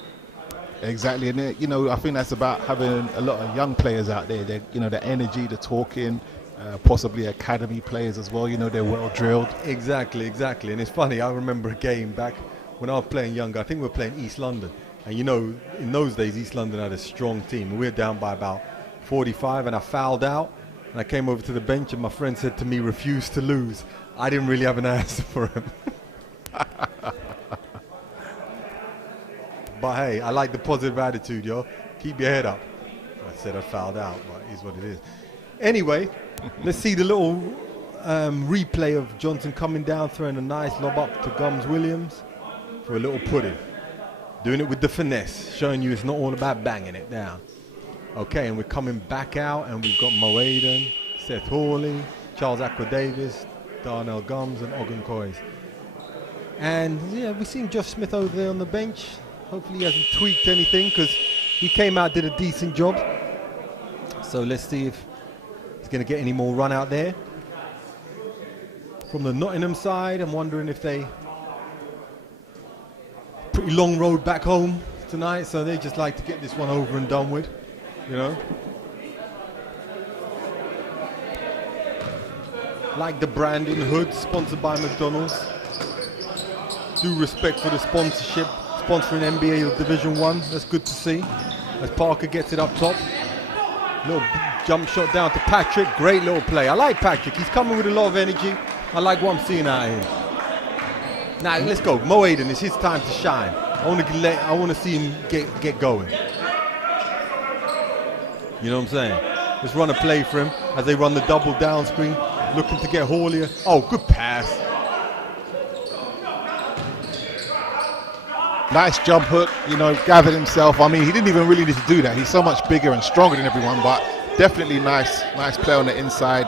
Exactly, and you know, I think that's about having a lot of young players out there. They, you know, the energy, the talking, possibly academy players as well. You know, they're well drilled. Exactly. And it's funny. I remember a game back when I was playing younger. I think we were playing East London, and you know, in those days, East London had a strong team. We were down by about 45, and I fouled out. And I came over to the bench, and my friend said to me, "Refuse to lose." I didn't really have an answer for him. But hey, I like the positive attitude, yo. Keep your head up. I said I fouled out, but it is what it is. Anyway, let's see the little replay of Johnson coming down, throwing a nice lob up to Gums-Williams for a little pudding. Doing it with the finesse, showing you it's not all about banging it down. Okay, and we're coming back out, and we've got Mo Aiden, Seth Hawley, Charles Aqua-Davis, Darnell Gums, and Ogden Coys. And yeah, we've seen Josh Smith over there on the bench. Hopefully he hasn't tweaked anything, because he came out, did a decent job. So let's see if he's going to get any more run out there. From the Nottingham side, I'm wondering if they... Pretty long road back home tonight, so they just like to get this one over and done with. You know, like the branding hood, sponsored by McDonald's. Due respect for the sponsorship, sponsoring NBA Division 1. That's good to see. As Parker gets it up top, little jump shot down to Patrick. Great little play. I like Patrick. He's coming with a lot of energy. I like what I'm seeing out of him. Now let's go. Mo Aiden, it's his time to shine. I want to see him get going. You know what I'm saying? Let's run a play for him as they run the double down screen, looking to get Hawley. Oh, good pass. Nice jump hook, you know, gathered himself. I mean, he didn't even really need to do that. He's so much bigger and stronger than everyone, but definitely nice play on the inside,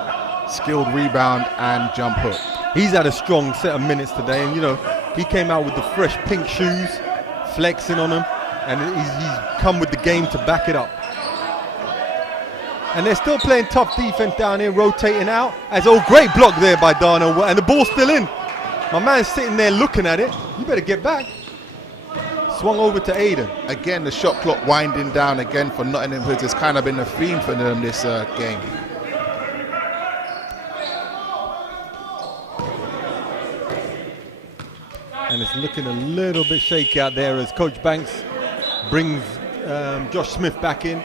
skilled rebound and jump hook. He's had a strong set of minutes today, and you know, he came out with the fresh pink shoes, flexing on them, and he's come with the game to back it up. And they're still playing tough defense down here, rotating out. Great block there by Darnell, and the ball's still in. My man's sitting there looking at it. You better get back. Swung over to Aiden. Again, the shot clock winding down again for Nottingham Hoods. It's kind of been a theme for them this game. And it's looking a little bit shaky out there as Coach Banks brings Josh Smith back in.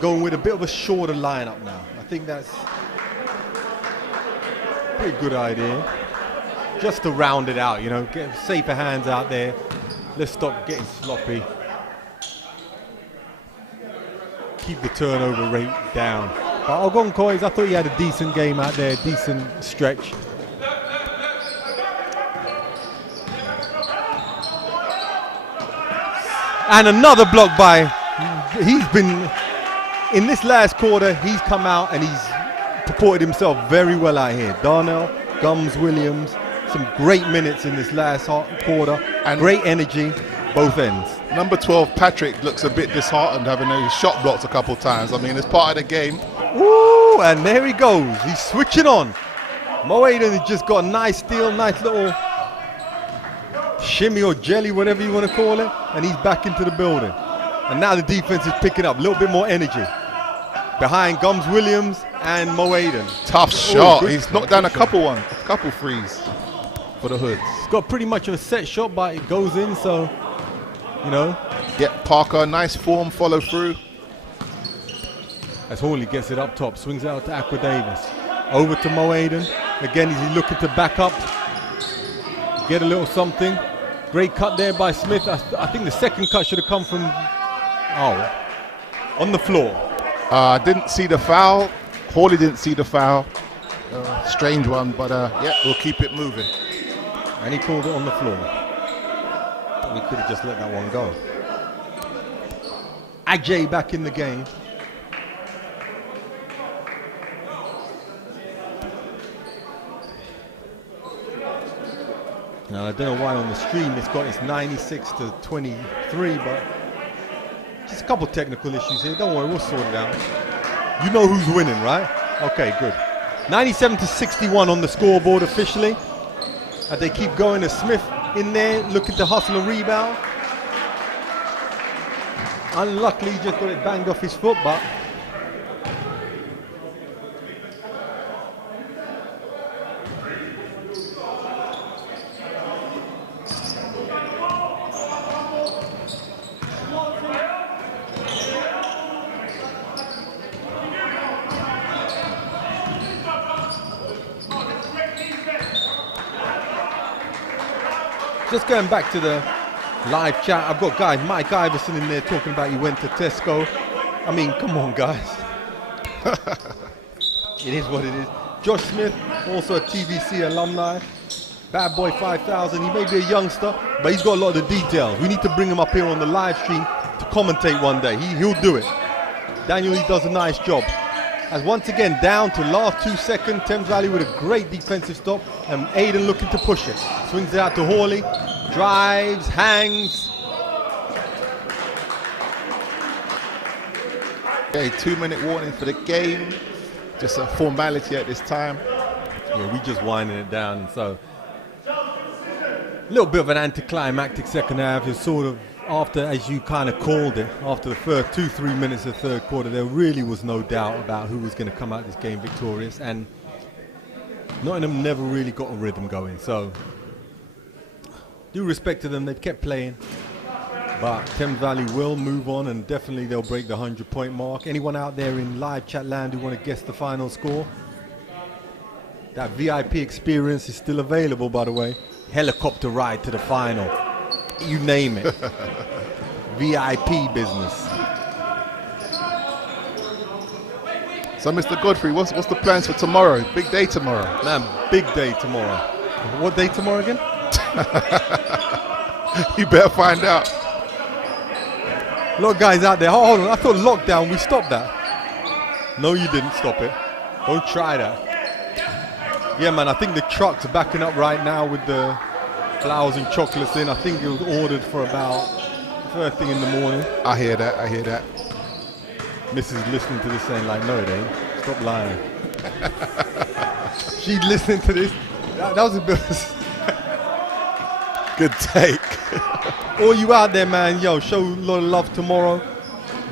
Going with a bit of a shorter lineup now. I think that's a pretty good idea. Just to round it out, you know, get safer hands out there. Let's stop getting sloppy. Keep the turnover rate down. But Ogonkois, I thought he had a decent game out there, decent stretch. And another block by, he's been, in this last quarter, he's come out and he's purported himself very well out here. Darnell, Gums, Williams, some great minutes in this last quarter, and great energy, both ends. Number 12, Patrick, looks a bit disheartened having his shot blocked a couple times. I mean, it's part of the game. Ooh, and there he goes. He's switching on. Mo Aiden has just got a nice steal, nice little shimmy or jelly, whatever you want to call it, and he's back into the building. And now the defense is picking up a little bit more energy. Behind Gums Williams and Mo Aiden. Tough shot. He's knocked down a couple threes for the Hoods. It's got pretty much a set shot, but it goes in, so, you know. Yeah, Parker, nice form, follow through. As Hawley gets it up top, swings out to Aqua Davis. Over to Mo Aiden. Again, he's looking to back up, get a little something. Great cut there by Smith. I think the second cut should have come from, on the floor. Didn't see the foul. Hawley didn't see the foul. Strange one, but yeah, we'll keep it moving. And he called it on the floor. But we could have just let that one go. Ajay back in the game. Now I don't know why on the stream it's 96 to 23, but just a couple technical issues here. Don't worry, we'll sort it out. You know who's winning, right? Okay, good. 97 to 61 on the scoreboard officially. As they keep going, to Smith in there looking to hustle a rebound. Unluckily, he just got it banged off his foot, but just going back to the live chat, I've got Mike Iverson in there talking about he went to Tesco. I mean, come on, guys. It is what it is. Josh Smith, also a TVC alumni. Bad Boy 5000, he may be a youngster, but he's got a lot of the details. We need to bring him up here on the live stream to commentate one day. He'll do it. Daniel, he does a nice job. As once again, down to last 2 seconds, Thames Valley with a great defensive stop, and Aiden looking to push it. Swings it out to Hawley, drives, hangs. Okay, 2-minute warning for the game. Just a formality at this time. Yeah, we just winding it down, and so a little bit of an anticlimactic second half. Is sort of after, as you kind of called it, after the first 2-3 minutes of the third quarter, there really was no doubt about who was going to come out this game victorious, and Nottingham never really got a rhythm going. So, due respect to them, they've kept playing, but Thames Valley will move on, and definitely they'll break the 100-point mark. Anyone out there in live chat land who want to guess the final score? That VIP experience is still available, by the way. Helicopter ride to the final. You name it. VIP business. So, Mr. Gottfried, what's the plans for tomorrow? Big day tomorrow. Man, big day tomorrow. What day tomorrow again? You better find out. A lot of guys out there. Hold on, I thought lockdown, we stopped that. No, you didn't stop it. Don't try that. Yeah, man, I think the trucks are backing up right now with the flowers and chocolates in. I think it was ordered for about first thing in the morning. I hear that. Mrs. listening to this saying like, no, it ain't. Stop lying. She's listening to this. That was a bit of Good take. all you out there, man, yo, show a lot of love tomorrow.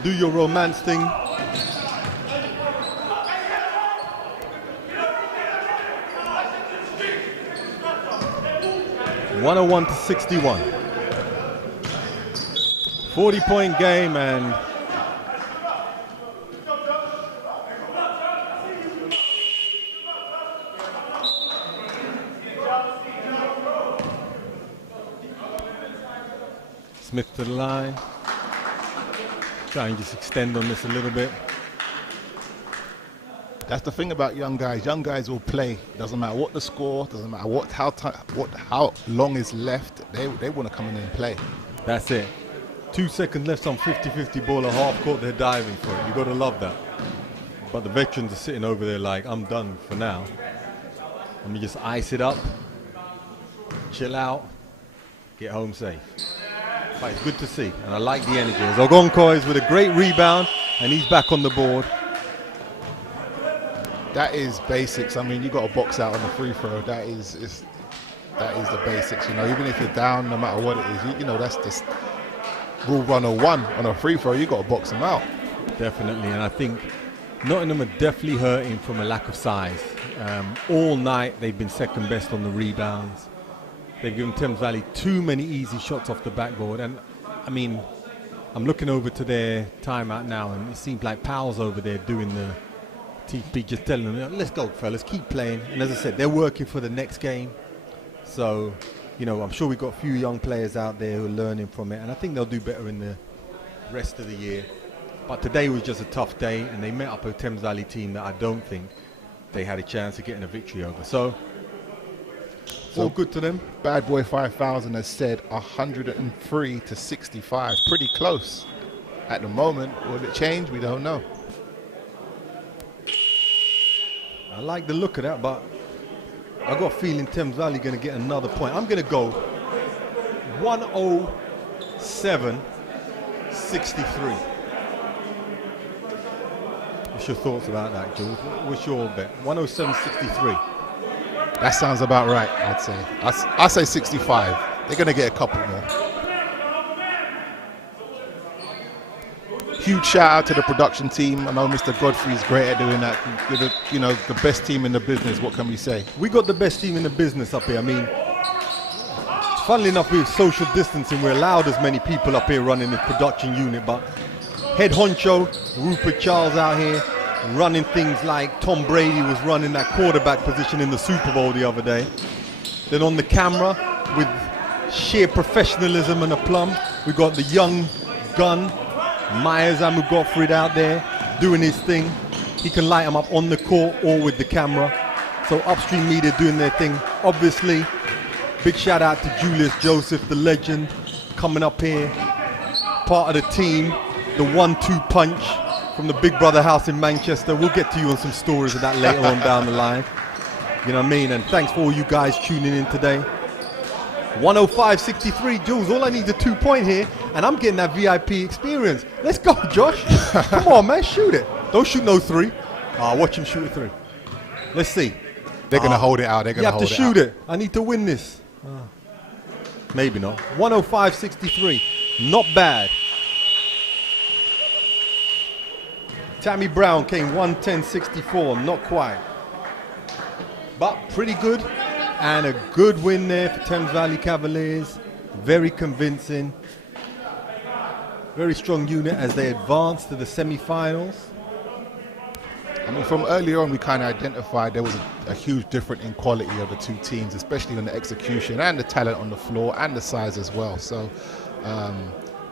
Do your romance thing. 101 to 61. 40-point game, and Smith to the line. Try and just extend on this a little bit. That's the thing about young guys. Young guys will play. Doesn't matter what the score. Doesn't matter how long is left. They want to come in and play. That's it. 2 seconds left on 50-50 ball at half court. They're diving for it. You got to love that. But the veterans are sitting over there like, I'm done for now. Let me just ice it up, chill out, get home safe. But it's good to see, and I like the energy. Ogonko is with a great rebound, and he's back on the board. That is basics. I mean, you got to box out on the free throw. That is the basics. You know, even if you're down, no matter what it is, you know, that's just rule 101 on a free throw. You got to box them out. Definitely, and I think Nottingham are definitely hurting from a lack of size. All night they've been second best on the rebounds. They've given Thames Valley too many easy shots off the backboard, and I mean, I'm looking over to their timeout now, and it seems like Powell's over there doing the TP, just telling them, let's go, fellas, keep playing. And as I said, they're working for the next game. So, you know, I'm sure we've got a few young players out there who are learning from it, and I think they'll do better in the rest of the year. But today was just a tough day, and they met up a Thames Valley team that I don't think they had a chance of getting a victory over. So all good to them. Bad Boy 5000 has said 103 to 65. Pretty close at the moment. Will it change? We don't know. I like the look of that, but I got a feeling Thames Valley going to get another point. I'm going to go 107-63. What's your thoughts about that, Jules? What's your bet? 107-63. That sounds about right, I'd say. I say 65. They're going to get a couple more. Huge shout out to the production team. I know Mr. Gottfried is great at doing that. You're the best team in the business. What can we say? We got the best team in the business up here. I mean, funnily enough, with social distancing, we're allowed as many people up here running the production unit, but head honcho, Rupert Charles out here, running things like Tom Brady was running that quarterback position in the Super Bowl the other day. Then on the camera, with sheer professionalism and aplomb, we got the young gun, Myers Amu Gottfried out there doing his thing. He can light them up on the court or with the camera. So UpStreamemedia doing their thing. Obviously, big shout out to Julius Joseph, the legend, coming up here, part of the team, the 1-2 punch from the Big Brother house in Manchester. We'll get to you on some stories of that later on down the line. You know what I mean? And thanks for all you guys tuning in today. 105-63, Jules, all I need is a 2-point here, and I'm getting that VIP experience. Let's go, Josh. Come on, man, shoot it. Don't shoot no 3. Watch him shoot a 3. Let's see. They're going to hold it out. They're going to hold it out. You have to shoot it. I need to win this. Maybe not. 105-63. Not bad. Tammy Brown came 110-64. Not quite. But pretty good. And a good win there for Thames Valley Cavaliers. Very convincing. Very strong unit as they advance to the semi-finals. I mean, from earlier on, we kind of identified there was a huge difference in quality of the two teams, especially on the execution and the talent on the floor and the size as well. So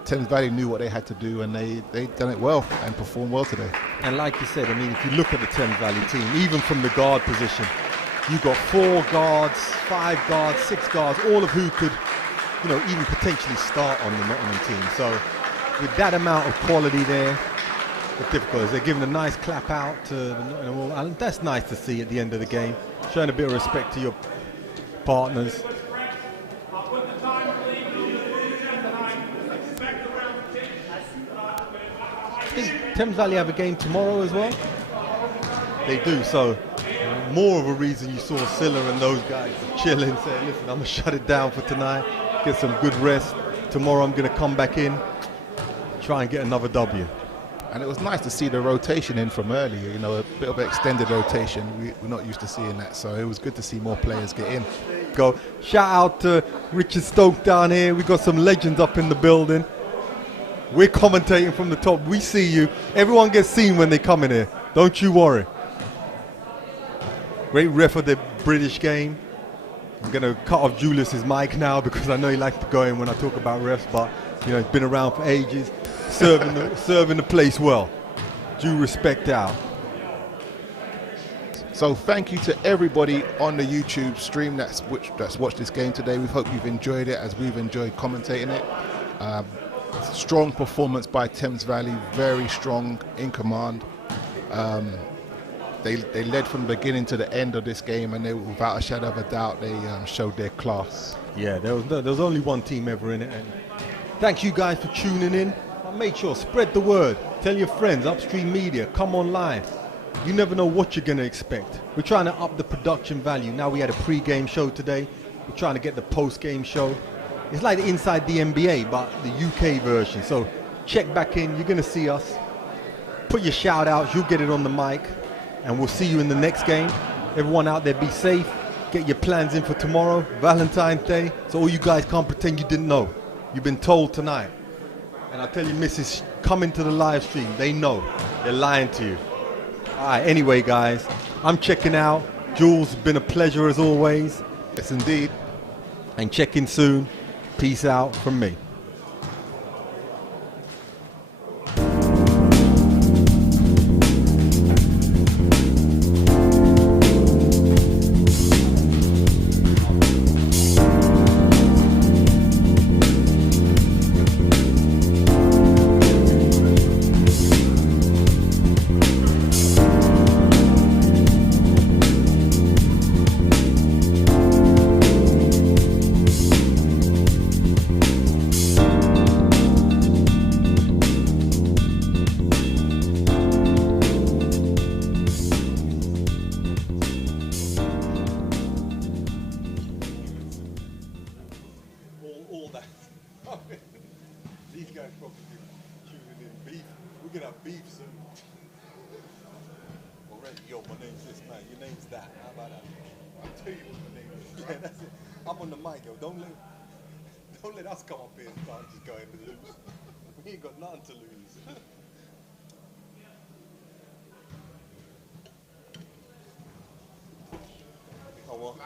Thames Valley knew what they had to do, and they done it well and performed well today. And like you said, I mean, if you look at the Thames Valley team, even from the guard position, you got 4 guards, 5 guards, 6 guards, all of who could, you know, even potentially start on the Nottingham team. So with that amount of quality there, the difficult is they're giving a nice clap out to the Nottingham Wall, and that's nice to see at the end of the game, showing a bit of respect to your partners. I think Thames Valley have a game tomorrow as well? They do, so more of a reason you saw Silla and those guys chilling, saying, listen, I'm going to shut it down for tonight, get some good rest. Tomorrow I'm going to come back in, try and get another W. And it was nice to see the rotation in from earlier, you know, a bit of extended rotation. We're not used to seeing that, so it was good to see more players get in. Go. Shout out to Richard Stoke down here. We got some legends up in the building. We're commentating from the top. We see you. Everyone gets seen when they come in here. Don't you worry. Great ref of the British game. I'm going to cut off Julius's mic now because I know he likes to go in when I talk about refs, but you know, he's been around for ages, serving the place well. Due respect out. So thank you to everybody on the YouTube stream that's watched this game today. We hope you've enjoyed it as we've enjoyed commentating it. Strong performance by Thames Valley, very strong in command. They led from the beginning to the end of this game, and they, without a shadow of a doubt, they showed their class. Yeah, there was only one team ever in it. And thanks you guys for tuning in. And make sure, spread the word. Tell your friends, UpStreamedia, come online. You never know what you're going to expect. We're trying to up the production value. Now we had a pre-game show today. We're trying to get the post-game show. It's like Inside the NBA, but the UK version. So check back in. You're going to see us. Put your shout-outs. You'll get it on the mic. And we'll see you in the next game. Everyone out there, be safe. Get your plans in for tomorrow, Valentine's Day. So all you guys can't pretend you didn't know. You've been told tonight. And I tell you, Mrs., come into the live stream. They know. They're lying to you. All right, anyway, guys, I'm checking out. Jules, been a pleasure as always. Yes, indeed. And check in soon. Peace out from me. Don't let us come up here and start just going to lose. We ain't got nothing to lose. Oh, well.